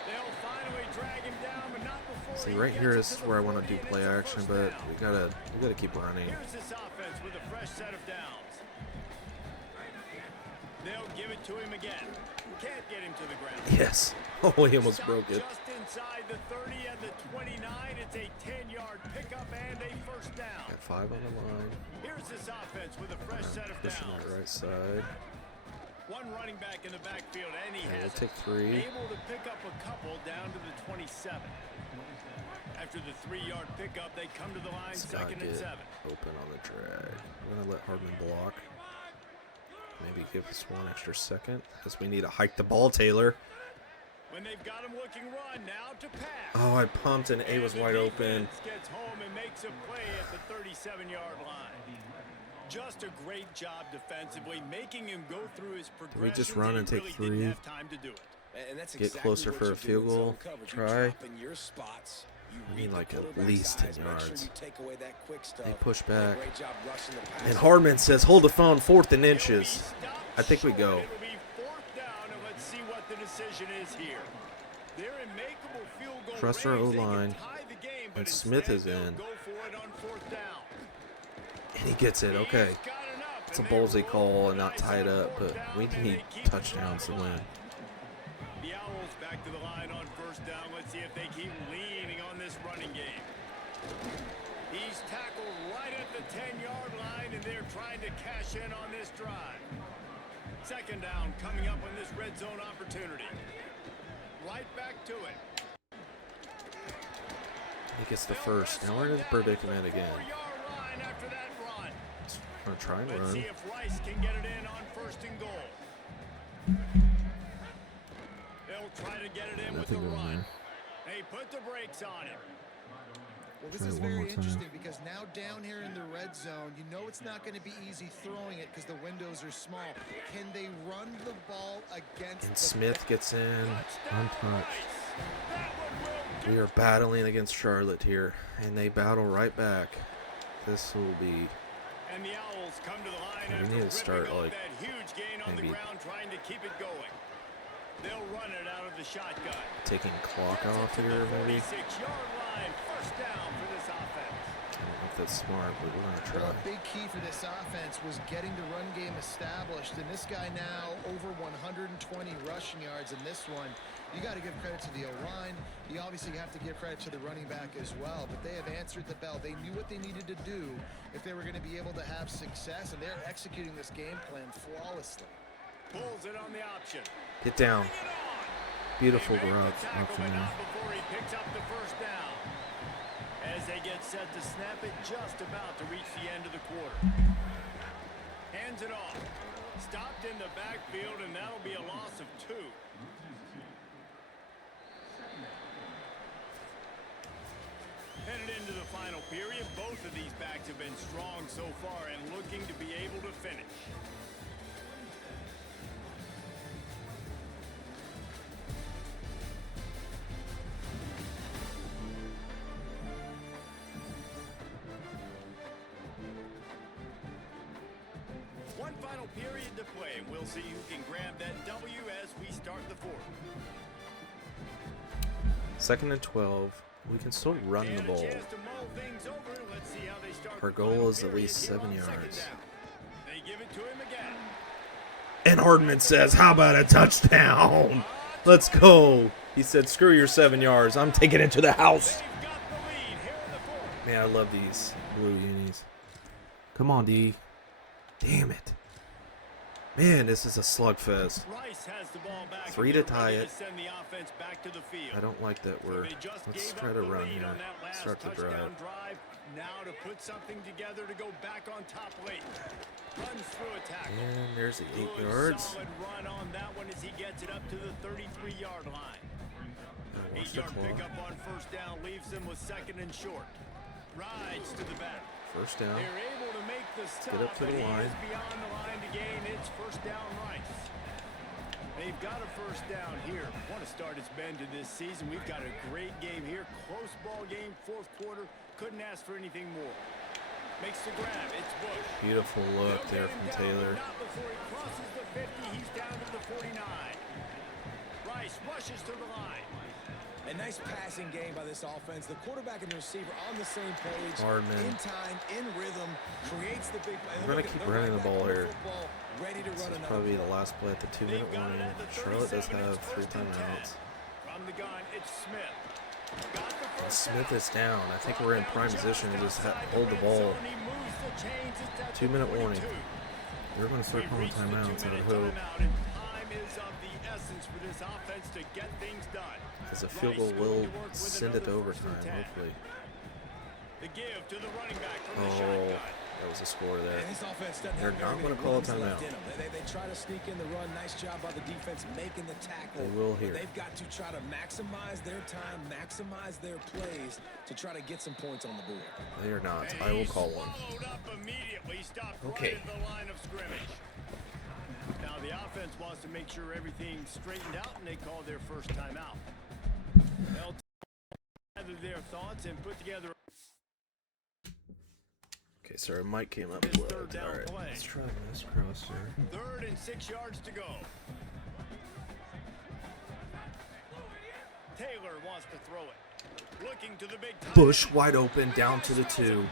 They'll finally drag him down, but not before See, he right gets here it is to the where I want 40, to do and play it's a action, first but down. we gotta keep running. Here's this offense with a fresh set of downs. They'll give it to him again. Can't get him to the ground. Yes. Oh, he almost Stop broke it. just inside the 30 and the 29. It's a 10-yard pickup and a first down. Got 5 on the line. Here's this offense with a fresh set of Pushing downs. that right side. One running back in the backfield, and he Okay, has we'll take 3. able to pick up a couple down to the 27. After the 3-yard pickup, they come to the line, Scott second and get 7. open on the drag. We're gonna let Hardman block. Maybe give us 1 extra second, because we need to hike the ball, Taylor. When they've got him looking run, now to pass. Oh, I pumped and A was And the wide open. defense gets home and makes a play at the 37-yard line. Just a great job defensively, making him go through his progression. we just run and take really 3? Didn't have time to do it. And that's Get exactly closer what for you a do field in zone goal. coverage. You Try. drop in your spots, you I read need the like at quarterback's least 10 eyes, make sure yards. you take away that quick stuff. They push Do a back. great job rushing the And passer. Hardman says, hold the phone, 4th and He'll be inches. stopped I think we short. go. It'll be 4th down, and let's see what the decision is here. They're in makeable field goal Trust our range. They can O-line. tie the game, but And Smith instead is they'll in. Go for it on 4th down. And he gets it, okay. He's got enough, It's a and they ballsy roll call the and not dice tie it on up, 4th but down, we and need they keep the touchdowns to drive win. alive. The Owls back to the line on 1st down. Let's see if they keep leaning on this running game. He's tackled right at the 10-yard line, and they're trying to cash in on this drive. 2nd down coming up on this red zone opportunity. Right back to it. He gets the first. Now we're in his predicament again. 4-yard line after that run. We're gonna try and Let's run. see if Rice can get it in on 1st and goal. They'll try to get it in with the Nothing going run. there. They put the brakes on him. Well, this Try is it one more very time. interesting because now down here in the red zone, you know it's not going to be easy throwing it because the windows are small. Can they run the ball against And the Smith gets in untouched. That one will do. We are battling against Charlotte here, and they battle right back. This will be And the Owls come to the line We after need to ripping start, up like, that huge gain on the maybe- ground, trying to keep it going. They'll run it out of the shotgun. taking clock Gets it off to here, the maybe. 46-yard line. 1st down for this offense. don't know if that's smart, but we're going to try. Well, a big key for this offense was getting the run game established, and this guy now over 120 rushing yards in this one. You got to give credit to the O-line. You obviously have to give credit to the running back as well, but they have answered the bell. They knew what they needed to do if they were going to be able to have success, and they're executing this game plan flawlessly. Pulls it on the option. Get down. Beautiful They make route the tackle, option but there. not before he picks up the first down. As they get set to snap it, just about to reach the end of the quarter. Hands it off. Stopped in the backfield, and that'll be a loss of 2. Headed into the final period, both of these backs have been strong so far and looking to be able to finish. One final period to play, and we'll see who can grab that W as we start the fourth. 2nd and 12. We can still run the And a ball. chance to mull things over. Let's see how they start Our the goal final is at period least here 7 on second yards. down. They give it to him again. And Hardman says, how about a touchdown? Let's go. He said, screw your 7 yards. I'm taking it to the house. They've got the lead here in the fourth. Man, I love these blue unis. Come on, D. Damn it. Man, this is a slugfest. Rice has the ball back. 3 and to they're tie ready it. to send the offense back to the field. I don't like that we're... They just Let's gave try up to the run lead here. on that last Start the touchdown drive. Now to put something together to go back on top late. Runs through a tackle. And there's the 8 Good, yards. solid run on that one as he gets it up to the 33-yard line. Watch the 8-yard clock. pickup on first down leaves them with 2nd and short. Rides to the back. First down. They're able to make the stop, Get up to but the he line. is beyond the line to gain. It's first down Rice. They've got a first down here. Want to start its bend to this season. We've got a great game here. Close ball game, fourth quarter. Couldn't ask for anything more. Makes the grab. It's Bush. Beautiful look They'll there get him from down, Taylor. but not before he crosses the 50. He's down to the 49. Rice rushes to the line. A nice passing game by this offense. The quarterback and the receiver on the same page. Hardman. In time, in rhythm, creates the big play. We're gonna keep running the ball here. Ready to This run is another probably play. the last play at the 2-minute They've got it warning. at the Charlotte does 37. have It's 3 first and 10. timeouts. From the gun, it's Smith. Got the And first Smith down. is down. I think we're in prime position to just hold the ball. 2-minute warning. We're going to start calling timeouts, I would hope. Time is of the essence for this offense to get things done. Because a field goal will send it to overtime, hopefully. The give to the running back from the Oh, shotgun. that was a score there. And this offense doesn't They're have not very gonna many call a runs left timeout. in 'em. They try to sneak in the run. Nice job by the defense making the tackle. They will But here. they've got to try to maximize their time, maximize their plays to try to get some points on the board. They are not. And I will he's call one. swallowed up immediately. Stopped Okay. right at the line of scrimmage. Now the offense wants to make sure everything's straightened out, and they call their first timeout. They'll gather their thoughts and put together. Okay, sorry, Mike came up. His third down Alright, play. let's try this cross here. 3rd and 6 yards to go. Taylor wants to throw it. Looking to the big time. Bush wide open, down to the 2.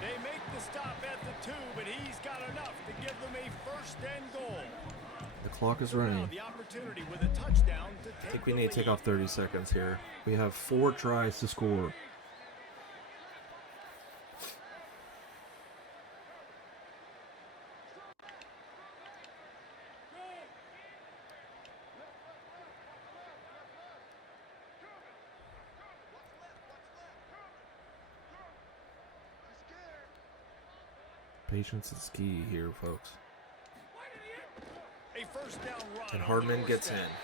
They make the stop at the 2, but he's got enough to give them a first and goal. The clock is Now running. the opportunity with a touchdown to take I think we the need to take lead. off 30 seconds here. We have 4 tries to score. Patience is key here, folks. A first down run And on Hardman the gets first in. down.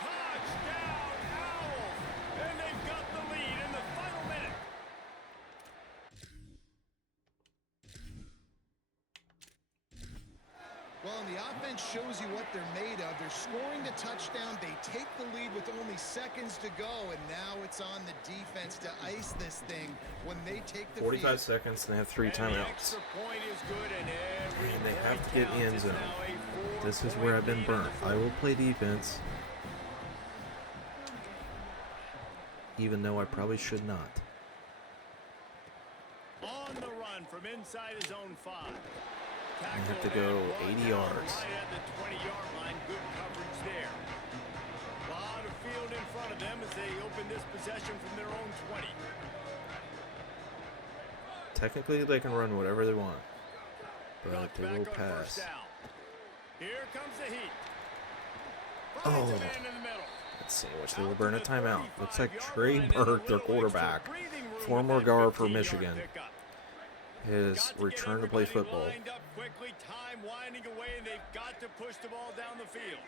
Touchdown, Owls! And they've got the lead in the final minute. Well, and the offense shows you what they're made of. They're scoring the touchdown. They take the lead with only seconds to go, and now it's on the defense to ice this thing when they take the 45 field. seconds and they have 3 And the timeouts. extra point is good, and every And they have point to get counts. end It's zone. now a This is 4-point where I've been lead in the burnt. I fourth. will play defense, even though I probably should not. On the from inside his own 5. They have to go 80 yards. Right at the 20-yard line. Good coverage there. A lot of field in front of them as they open this possession from their own 20. Technically, they can run whatever they want, but Dropped they back will on pass. first down. Here comes the heat. Oh. Finds a man in the middle. Let's see, which they will burn a timeout. Looks like Trey Burke, their quarterback, former guard for Michigan, has returned to play football. Lined up quickly, time winding away, and they've got to push the ball down the field.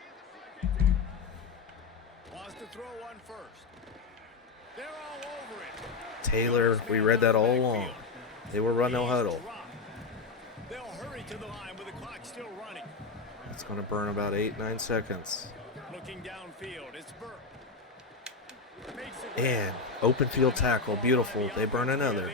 Wants to throw one first. They're all over it. Taylor, we read that all along. They will run no huddle. They'll hurry to the line with the clock still running. It's going to burn about 8-9 seconds. Looking downfield, it's Burke. And open field tackle, beautiful. They burn another.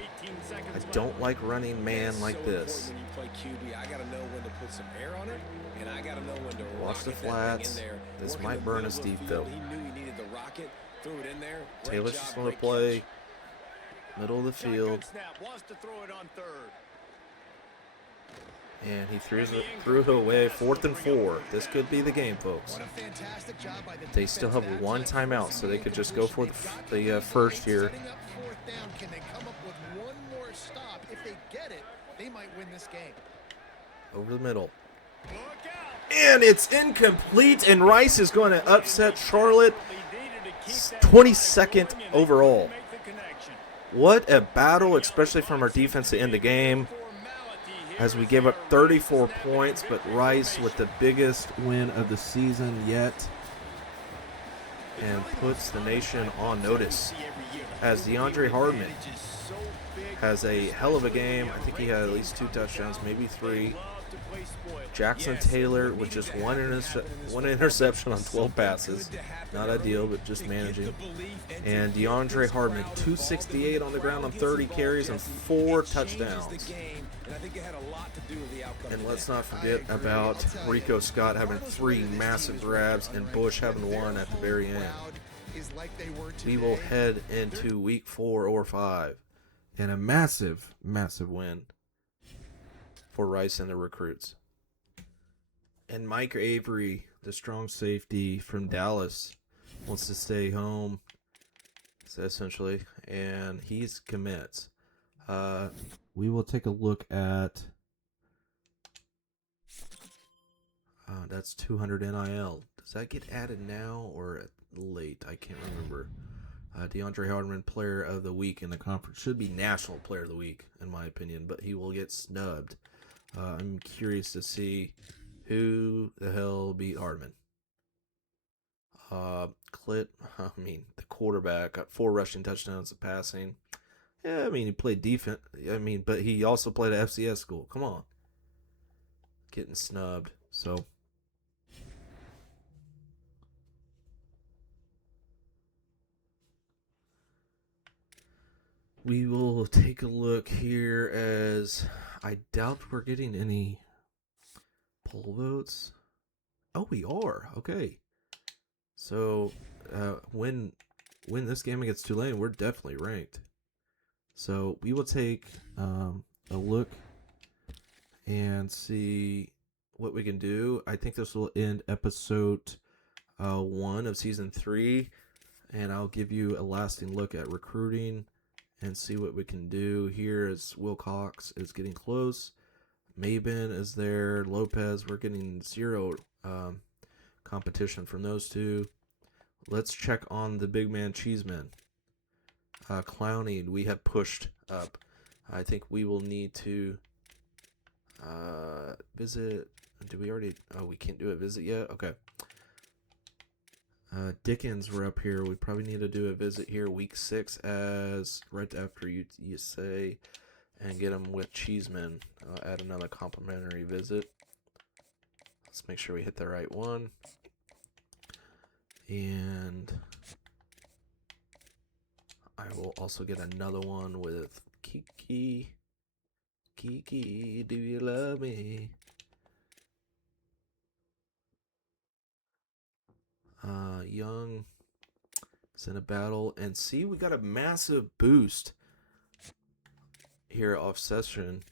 I don't like running man like this. When you play QB, I gotta know when to put some air on it, and I gotta know when to Watch the rocket that thing flats. in there. This Work might in the burn middle us of the deep, field. though. He knew he needed the rocket, threw it in there. Great Taylor's job, just going to great play catch. middle of the field. Snap, wants to throw it on third. And he threw it away. 4th and 4. This could be the game, folks. What a fantastic job by the They still have defense one that time, timeout, so they could just go for the first here. Setting up fourth down, can they come up with one more stop? If they get it, they might win this game. Over the middle. Look out. And it's incomplete, and Rice is going to upset Charlotte. They needed to keep that 22nd drive going, and they overall. couldn't make the connection. What a battle, especially from our defense to end the game, as we gave up 34 points, but Rice with the biggest win of the season yet, and puts the nation on notice, as DeAndre Hardman has a hell of a game. I think he had at least 2 touchdowns, maybe 3. Jackson Taylor with just one interception on 12 passes. Not ideal, but just managing. And DeAndre Hardman, 268 on the ground on 30 carries and 4 touchdowns. And let's not forget about Rico Scott having 3 massive grabs and Bush having 1 at the very end. We will head into week 4 or 5 and a massive, massive win for Rice and the recruits. And Mike Avery, the strong safety from Dallas, wants to stay home, essentially, and he's commits. We will take a look at that's 200 NIL. Does that get added now or late? I can't remember. DeAndre Hardman, Player of the Week in the conference. Should be National Player of the Week, in my opinion, but he will get snubbed. I'm curious to see who the hell beat Hardman. The quarterback, got 4 rushing touchdowns of passing. Yeah, he played defense. But he also played at FCS school. Come on. Getting snubbed. So we will take a look here, as I doubt we're getting any poll votes. Oh, we are. Okay. So when this game against Tulane, we're definitely ranked. So we will take a look and see what we can do. I think this will end episode 1 of season 3, and I'll give you a lasting look at recruiting and see what we can do. Here is Wilcox is getting close. Mabin is there. Lopez, we're getting 0 competition from those 2. Let's check on the big man Cheeseman. Clowney, we have pushed up. I think we will need to visit. Do we already? Oh, we can't do a visit yet? Okay. Dickens, we're up here. We probably need to do a visit here week 6 as right after you say, and get them with Cheeseman. Add another complimentary visit. Let's make sure we hit the right one. And I will also get another one with Kiki. Kiki, do you love me? Young is in a battle. And see, we got a massive boost here off session.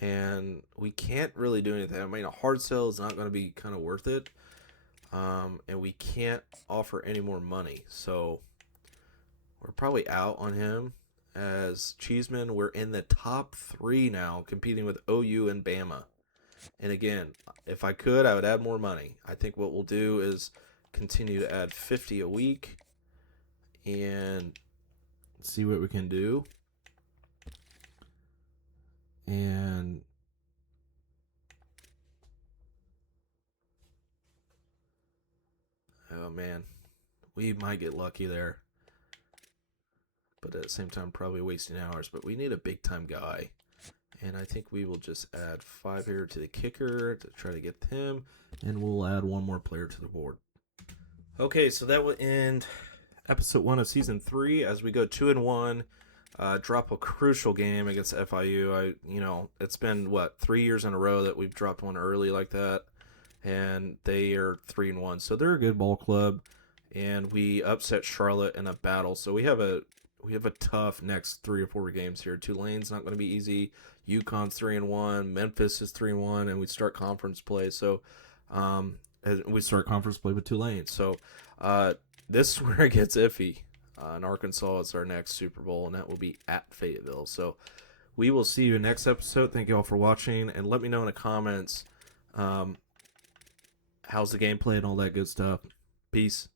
and we can't really do anything. I mean, a hard sell is not going to be kind of worth it, and we can't offer any more money. So we're probably out on him. As Cheeseman, we're in the top 3 now, competing with OU and Bama. And again, if I could, I would add more money. I think what we'll do is continue to add 50 a week and see what we can do. And oh man, we might get lucky there. But at the same time, probably wasting hours. But we need a big time guy. And I think we will just add 5 here to the kicker to try to get him. And we'll add 1 more player to the board. Okay, so that will end episode 1 of season 3 as we go 2-1. Drop a crucial game against FIU. It's been 3 years in a row that we've dropped one early like that, and they are 3-1, so they're a good ball club. And we upset Charlotte in a battle, so we have a tough next 3 or 4 games here. Tulane's not going to be easy. UConn's 3-1. Memphis is 3-1, and we start conference play. So, we start conference play with Tulane. So, this is where it gets iffy. In Arkansas, it's our next Super Bowl, and that will be at Fayetteville. So, we will see you next episode. Thank you all for watching, and let me know in the comments how's the gameplay and all that good stuff. Peace.